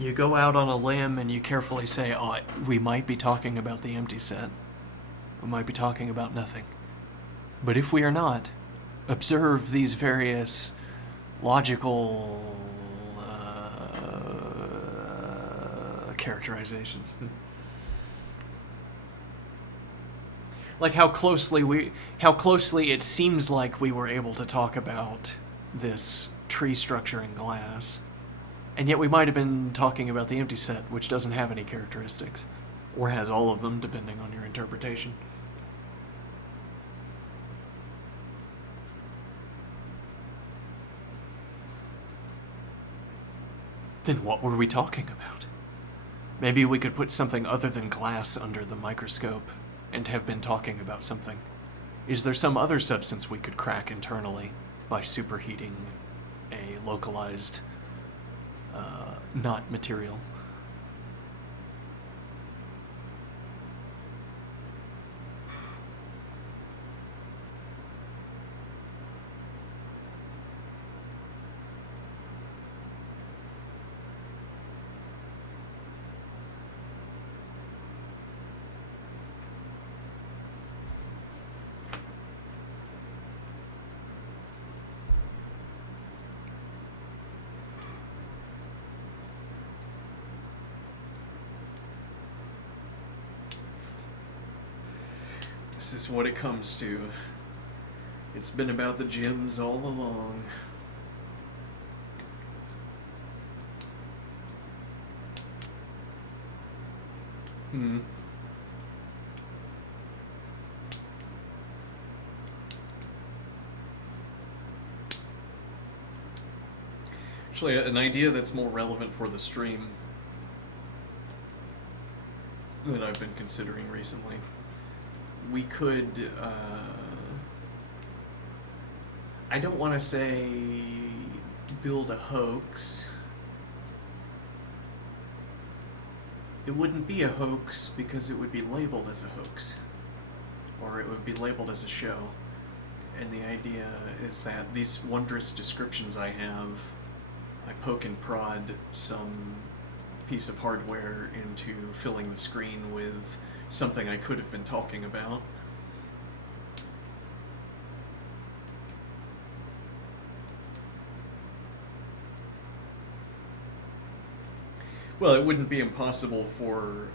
You go out on a limb and you carefully say, oh, we might be talking about the empty set. We might be talking about nothing. But if we are not, observe these various logical characterizations. Like how closely it seems like we were able to talk about this tree structure in glass, and yet we might have been talking about the empty set, which doesn't have any characteristics, or has all of them, depending on your interpretation. Then what were we talking about? Maybe we could put something other than glass under the microscope and have been talking about something. Is there some other substance we could crack internally by superheating a localized, not material? This is what it comes to. It's been about the gems all along. Actually, an idea that's more relevant for the stream that I've been considering recently. We could, I don't want to say build a hoax. It wouldn't be a hoax because it would be labeled as a hoax, or it would be labeled as a show. And the idea is that these wondrous descriptions I have, I poke and prod some piece of hardware into filling the screen with something I could have been talking about. Well, it wouldn't be impossible for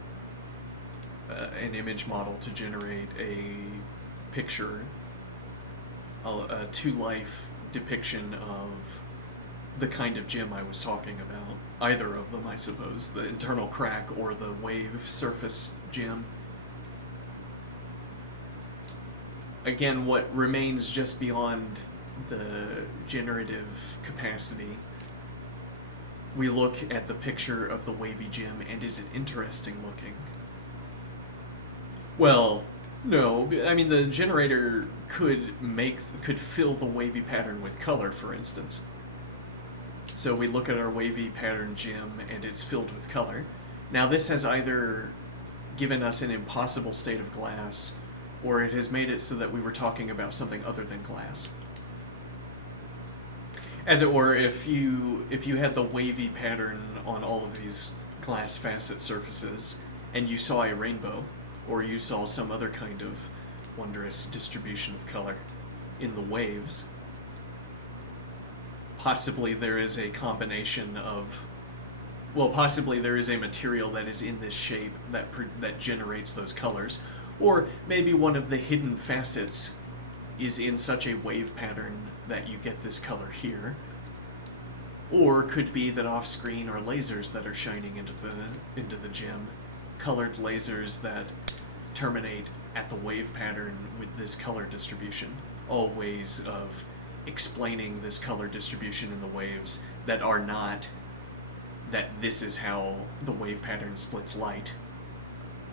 an image model to generate a picture, a to-life depiction of the kind of gem I was talking about. Either of them, I suppose, the internal crack or the wave surface gem. Again, what remains just beyond the generative capacity, we look at the picture of the wavy gem, and is it interesting looking? Well, no. I mean, the generator could fill the wavy pattern with color, for instance. So we look at our wavy pattern gem, and it's filled with color. Now, this has either given us an impossible state of glass, or it has made it so that we were talking about something other than glass. As it were, if you had the wavy pattern on all of these glass facet surfaces, and you saw a rainbow, or you saw some other kind of wondrous distribution of color in the waves, possibly there is a combination of, well, possibly there is a material that is in this shape that generates those colors, or maybe one of the hidden facets is in such a wave pattern that you get this color here. Or could be that off-screen are lasers that are shining into the gem, colored lasers that terminate at the wave pattern with this color distribution. All ways of explaining this color distribution in the waves that are not that this is how the wave pattern splits light.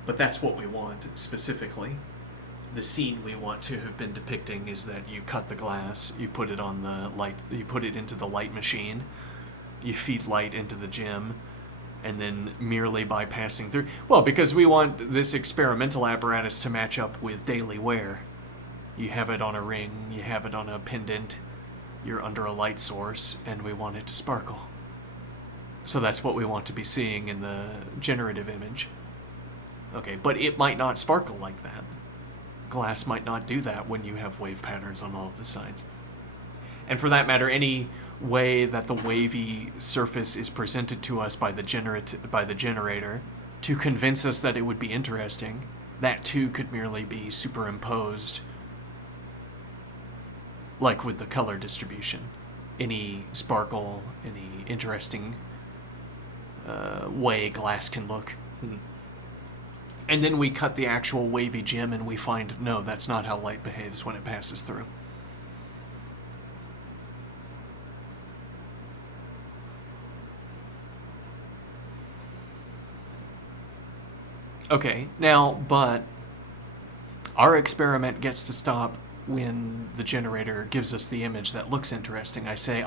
But that's what we want specifically. The scene we want to have been depicting is that you cut the glass, you put it on the light, you put it into the light machine, you feed light into the gem, and then merely by passing through, well, because we want this experimental apparatus to match up with daily wear. You have it on a ring, you have it on a pendant, you're under a light source, and we want it to sparkle. So that's what we want to be seeing in the generative image. Okay, but it might not sparkle like that. Glass might not do that when you have wave patterns on all of the sides. And for that matter, any way that the wavy surface is presented to us by the generator to convince us that it would be interesting, that too could merely be superimposed, like with the color distribution. Any sparkle, any interesting way glass can look. And then we cut the actual wavy gem and we find, no, that's not how light behaves when it passes through. Okay, now, but our experiment gets to stop when the generator gives us the image that looks interesting. I say,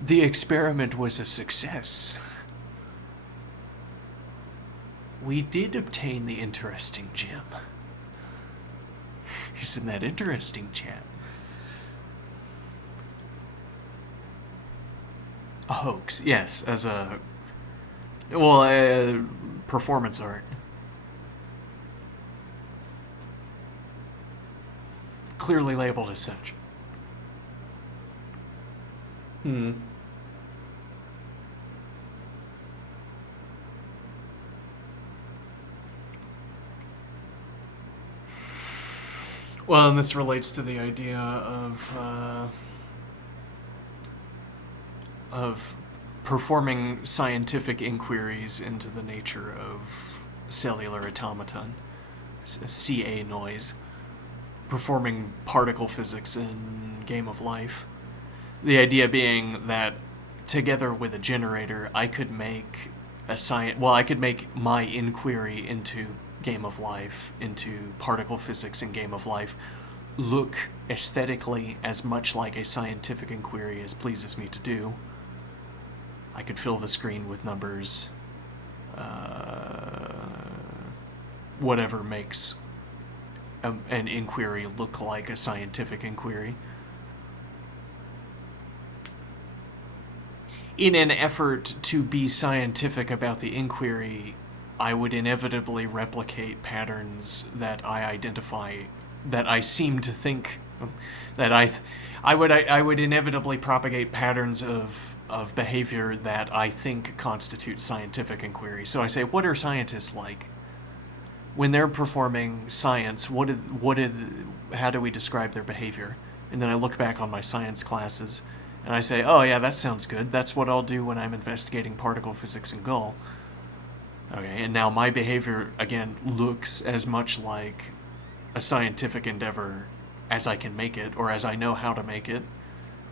the experiment was a success. We did obtain the interesting gem. Isn't that interesting, chat? A hoax, yes, as a... well, performance art. Clearly labeled as such. Well, and this relates to the idea of performing scientific inquiries into the nature of cellular automaton, CA noise, performing particle physics in Game of Life. The idea being that together with a generator, I could make I could make my inquiry into Game of Life, into particle physics in Game of Life, look aesthetically as much like a scientific inquiry as pleases me to do. I could fill the screen with numbers, whatever makes an inquiry look like a scientific inquiry. In an effort to be scientific about the inquiry, I would inevitably replicate patterns that I identify, that I seem to think, that I would inevitably propagate patterns of behavior that I think constitute scientific inquiry. So I say, what are scientists like? When they're performing science, how do we describe their behavior? And then I look back on my science classes, and I say, oh yeah, that sounds good. That's what I'll do when I'm investigating particle physics in Gull. Okay, and now my behavior, again, looks as much like a scientific endeavor as I can make it, or as I know how to make it.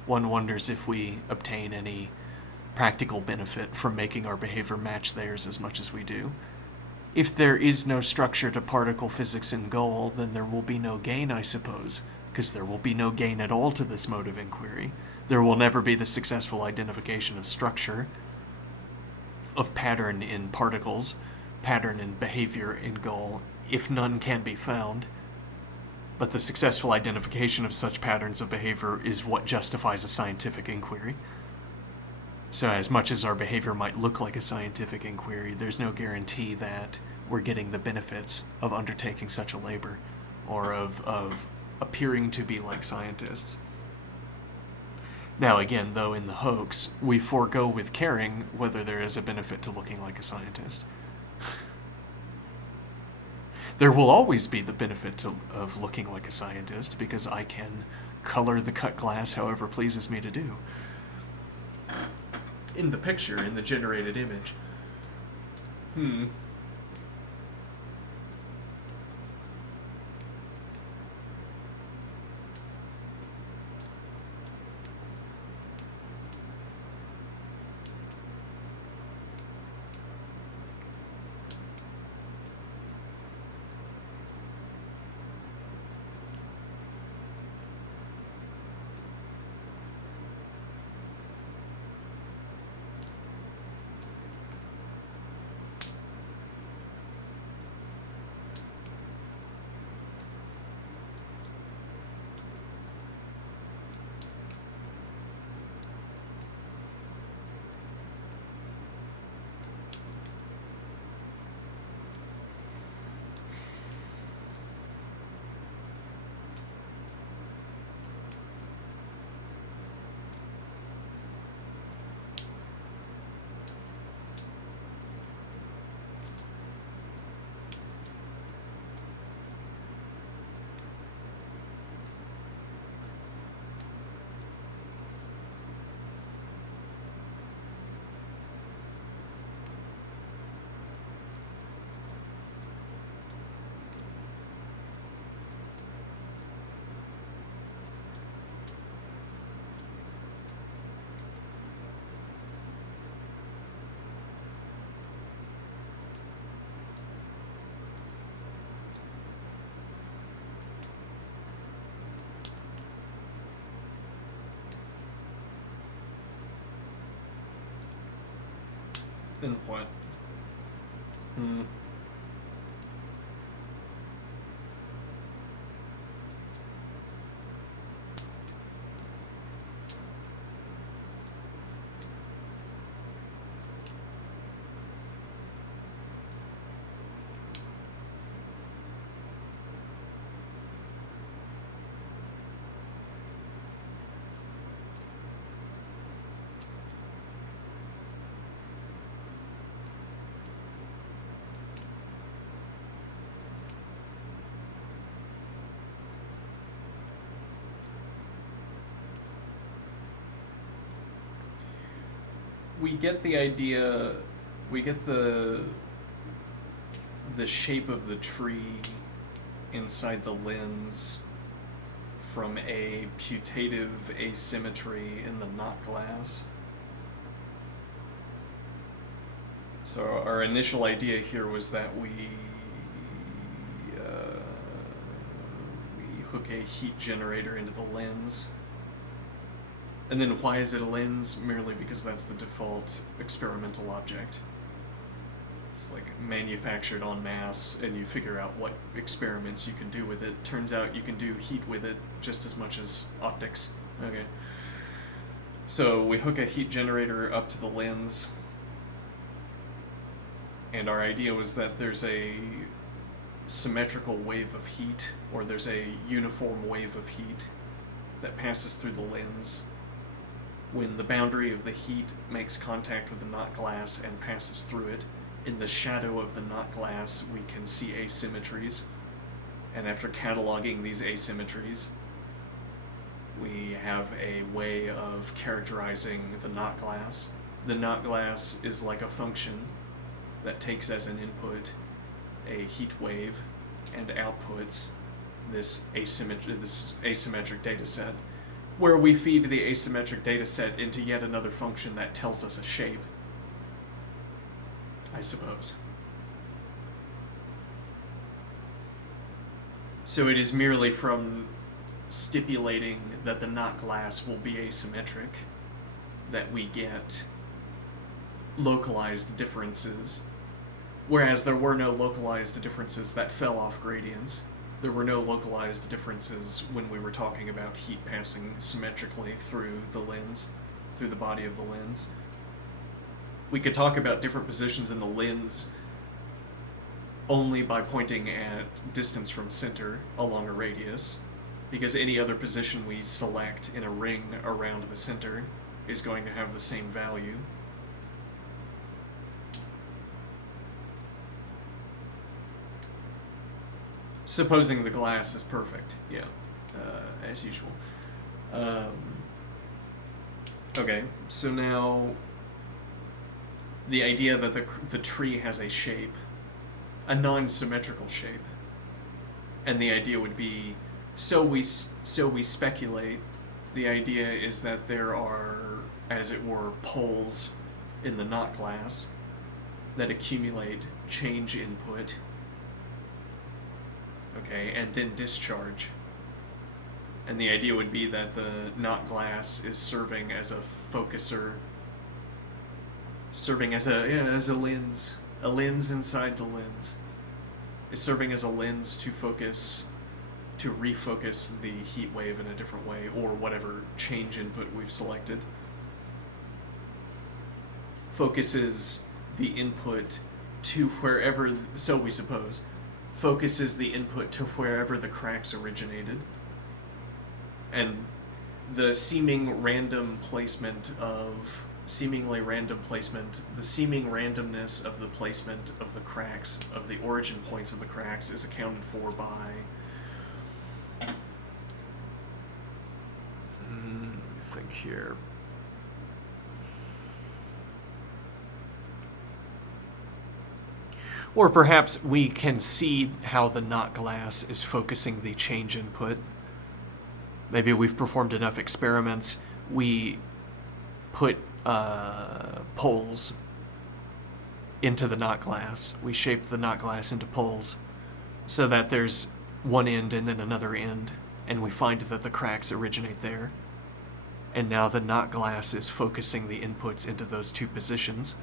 One wonders if we obtain any practical benefit from making our behavior match theirs as much as we do. If there is no structure to particle physics in Gull, then there will be no gain, I suppose, because there will be no gain at all to this mode of inquiry. There will never be the successful identification of structure, of pattern in particles, pattern in behavior in Gull, if none can be found. But the successful identification of such patterns of behavior is what justifies a scientific inquiry. So as much as our behavior might look like a scientific inquiry, there's no guarantee that we're getting the benefits of undertaking such a labor, or of appearing to be like scientists. Now again, though, in the hoax, we forego with caring whether there is a benefit to looking like a scientist. There will always be the benefit of looking like a scientist, because I can color the cut glass however pleases me to do. In the picture, in the generated image. In what? We get the idea, we get the shape of the tree inside the lens from a putative asymmetry in the knot glass. So our initial idea here was that we hook a heat generator into the lens. And then why is it a lens? Merely because that's the default experimental object. It's like manufactured en masse, and you figure out what experiments you can do with it. Turns out you can do heat with it just as much as optics. Okay. So we hook a heat generator up to the lens, and our idea was that there's a symmetrical wave of heat, or there's a uniform wave of heat that passes through the lens. When the boundary of the heat makes contact with the knot glass and passes through it, in the shadow of the knot glass we can see asymmetries. And after cataloging these asymmetries, we have a way of characterizing the knot glass. The knot glass is like a function that takes as an input a heat wave and outputs this asymmetric data set, where we feed the asymmetric data set into yet another function that tells us a shape, I suppose. So it is merely from stipulating that the knot glass will be asymmetric that we get localized differences, whereas there were no localized differences that fell off gradients. There were no localized differences when we were talking about heat passing symmetrically through the lens, through the body of the lens. We could talk about different positions in the lens only by pointing at distance from center along a radius, because any other position we select in a ring around the center is going to have the same value. Supposing the glass is perfect, yeah, as usual. Okay, so now the idea that the tree has a shape, a non-symmetrical shape, and the idea would be, so we speculate, the idea is that there are, as it were, poles in the knot glass that accumulate change input, okay, and then discharge. And the idea would be that the knot glass is serving as a focuser, serving as a lens inside the lens. It's serving as a lens to refocus the heat wave in a different way, or whatever change input we've selected. Focuses the input to wherever, so we suppose, focuses the input to wherever the cracks originated. And the seemingly random placement, the seeming randomness of the placement of the cracks, of the origin points of the cracks, is accounted for by, let me think here. Or perhaps we can see how the knot glass is focusing the change input. Maybe we've performed enough experiments. We put poles into the knot glass. We shape the knot glass into poles so that there's one end and then another end, and we find that the cracks originate there. And now the knot glass is focusing the inputs into those two positions.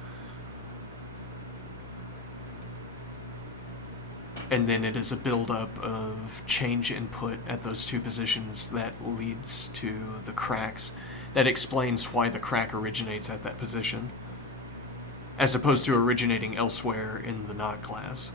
and then it is a buildup of change input at those two positions that leads to the cracks. That explains why the crack originates at that position, as opposed to originating elsewhere in the knot glass.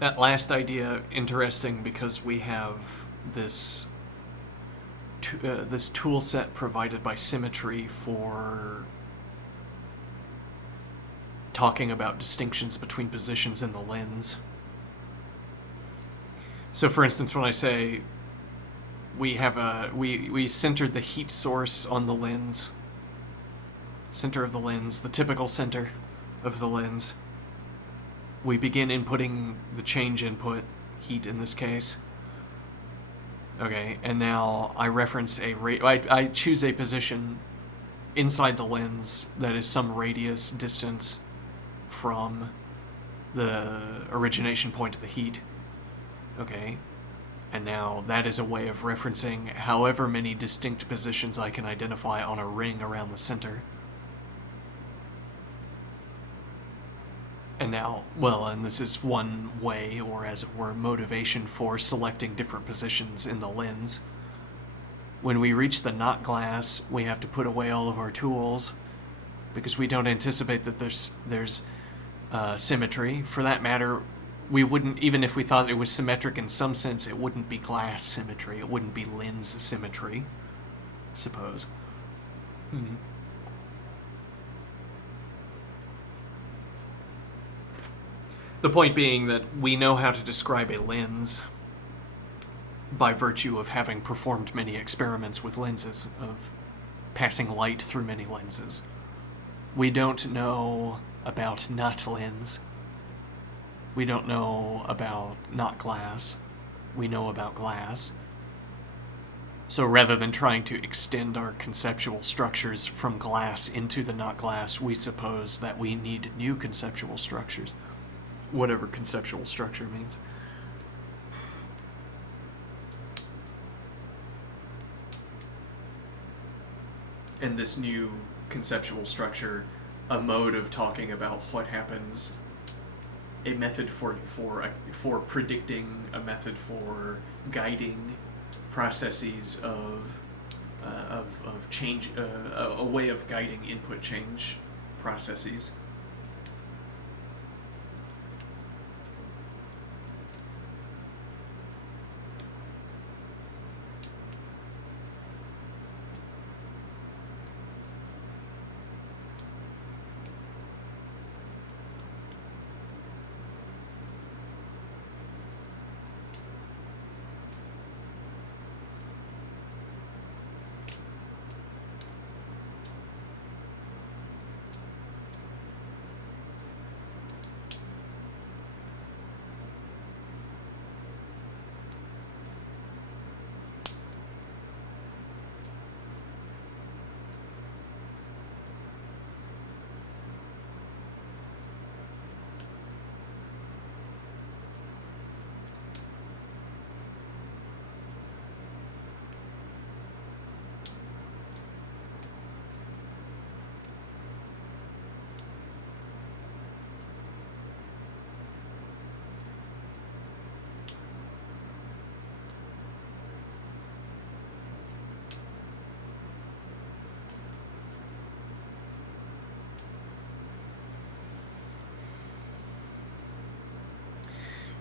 That last idea, interesting, because we have this this tool set provided by Symmetry for talking about distinctions between positions in the lens. So, for instance, when I say we have we centered the heat source on the lens, center of the lens, the typical center of the lens. We begin inputting the change input, heat in this case. Okay, and now I reference I choose a position inside the lens that is some radius distance from the origination point of the heat. Okay, and now that is a way of referencing however many distinct positions I can identify on a ring around the center. And now, and this is one way, or as it were, motivation for selecting different positions in the lens. When we reach the knot glass, we have to put away all of our tools, because we don't anticipate that there's symmetry. For that matter, we wouldn't, even if we thought it was symmetric in some sense, it wouldn't be glass symmetry, it wouldn't be lens symmetry, I suppose. Mm-hmm. The point being that we know how to describe a lens by virtue of having performed many experiments with lenses, of passing light through many lenses. We don't know about knot lens. We don't know about knot glass. We know about glass. So rather than trying to extend our conceptual structures from glass into the knot glass, we suppose that we need new conceptual structures. Whatever conceptual structure means. And this new conceptual structure, a mode of talking about what happens, a method for predicting, a method for guiding processes of change, a way of guiding input change processes.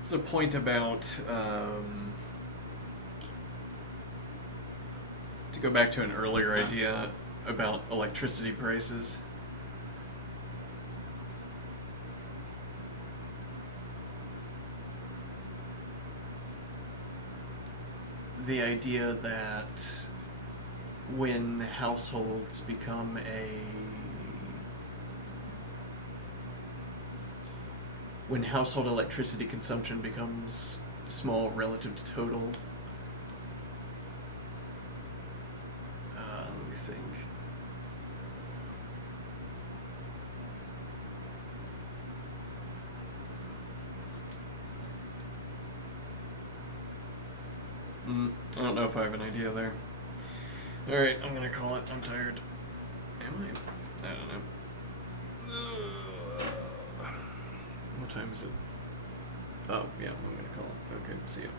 There's a point about, to go back to an earlier idea about electricity prices. the idea that when households become when household electricity consumption becomes small relative to total, let me think. I don't know if I have an idea there. Alright, I'm gonna call it. I'm tired. Am I? I don't know. What time is it? Oh, yeah, I'm gonna call it. Okay, see ya.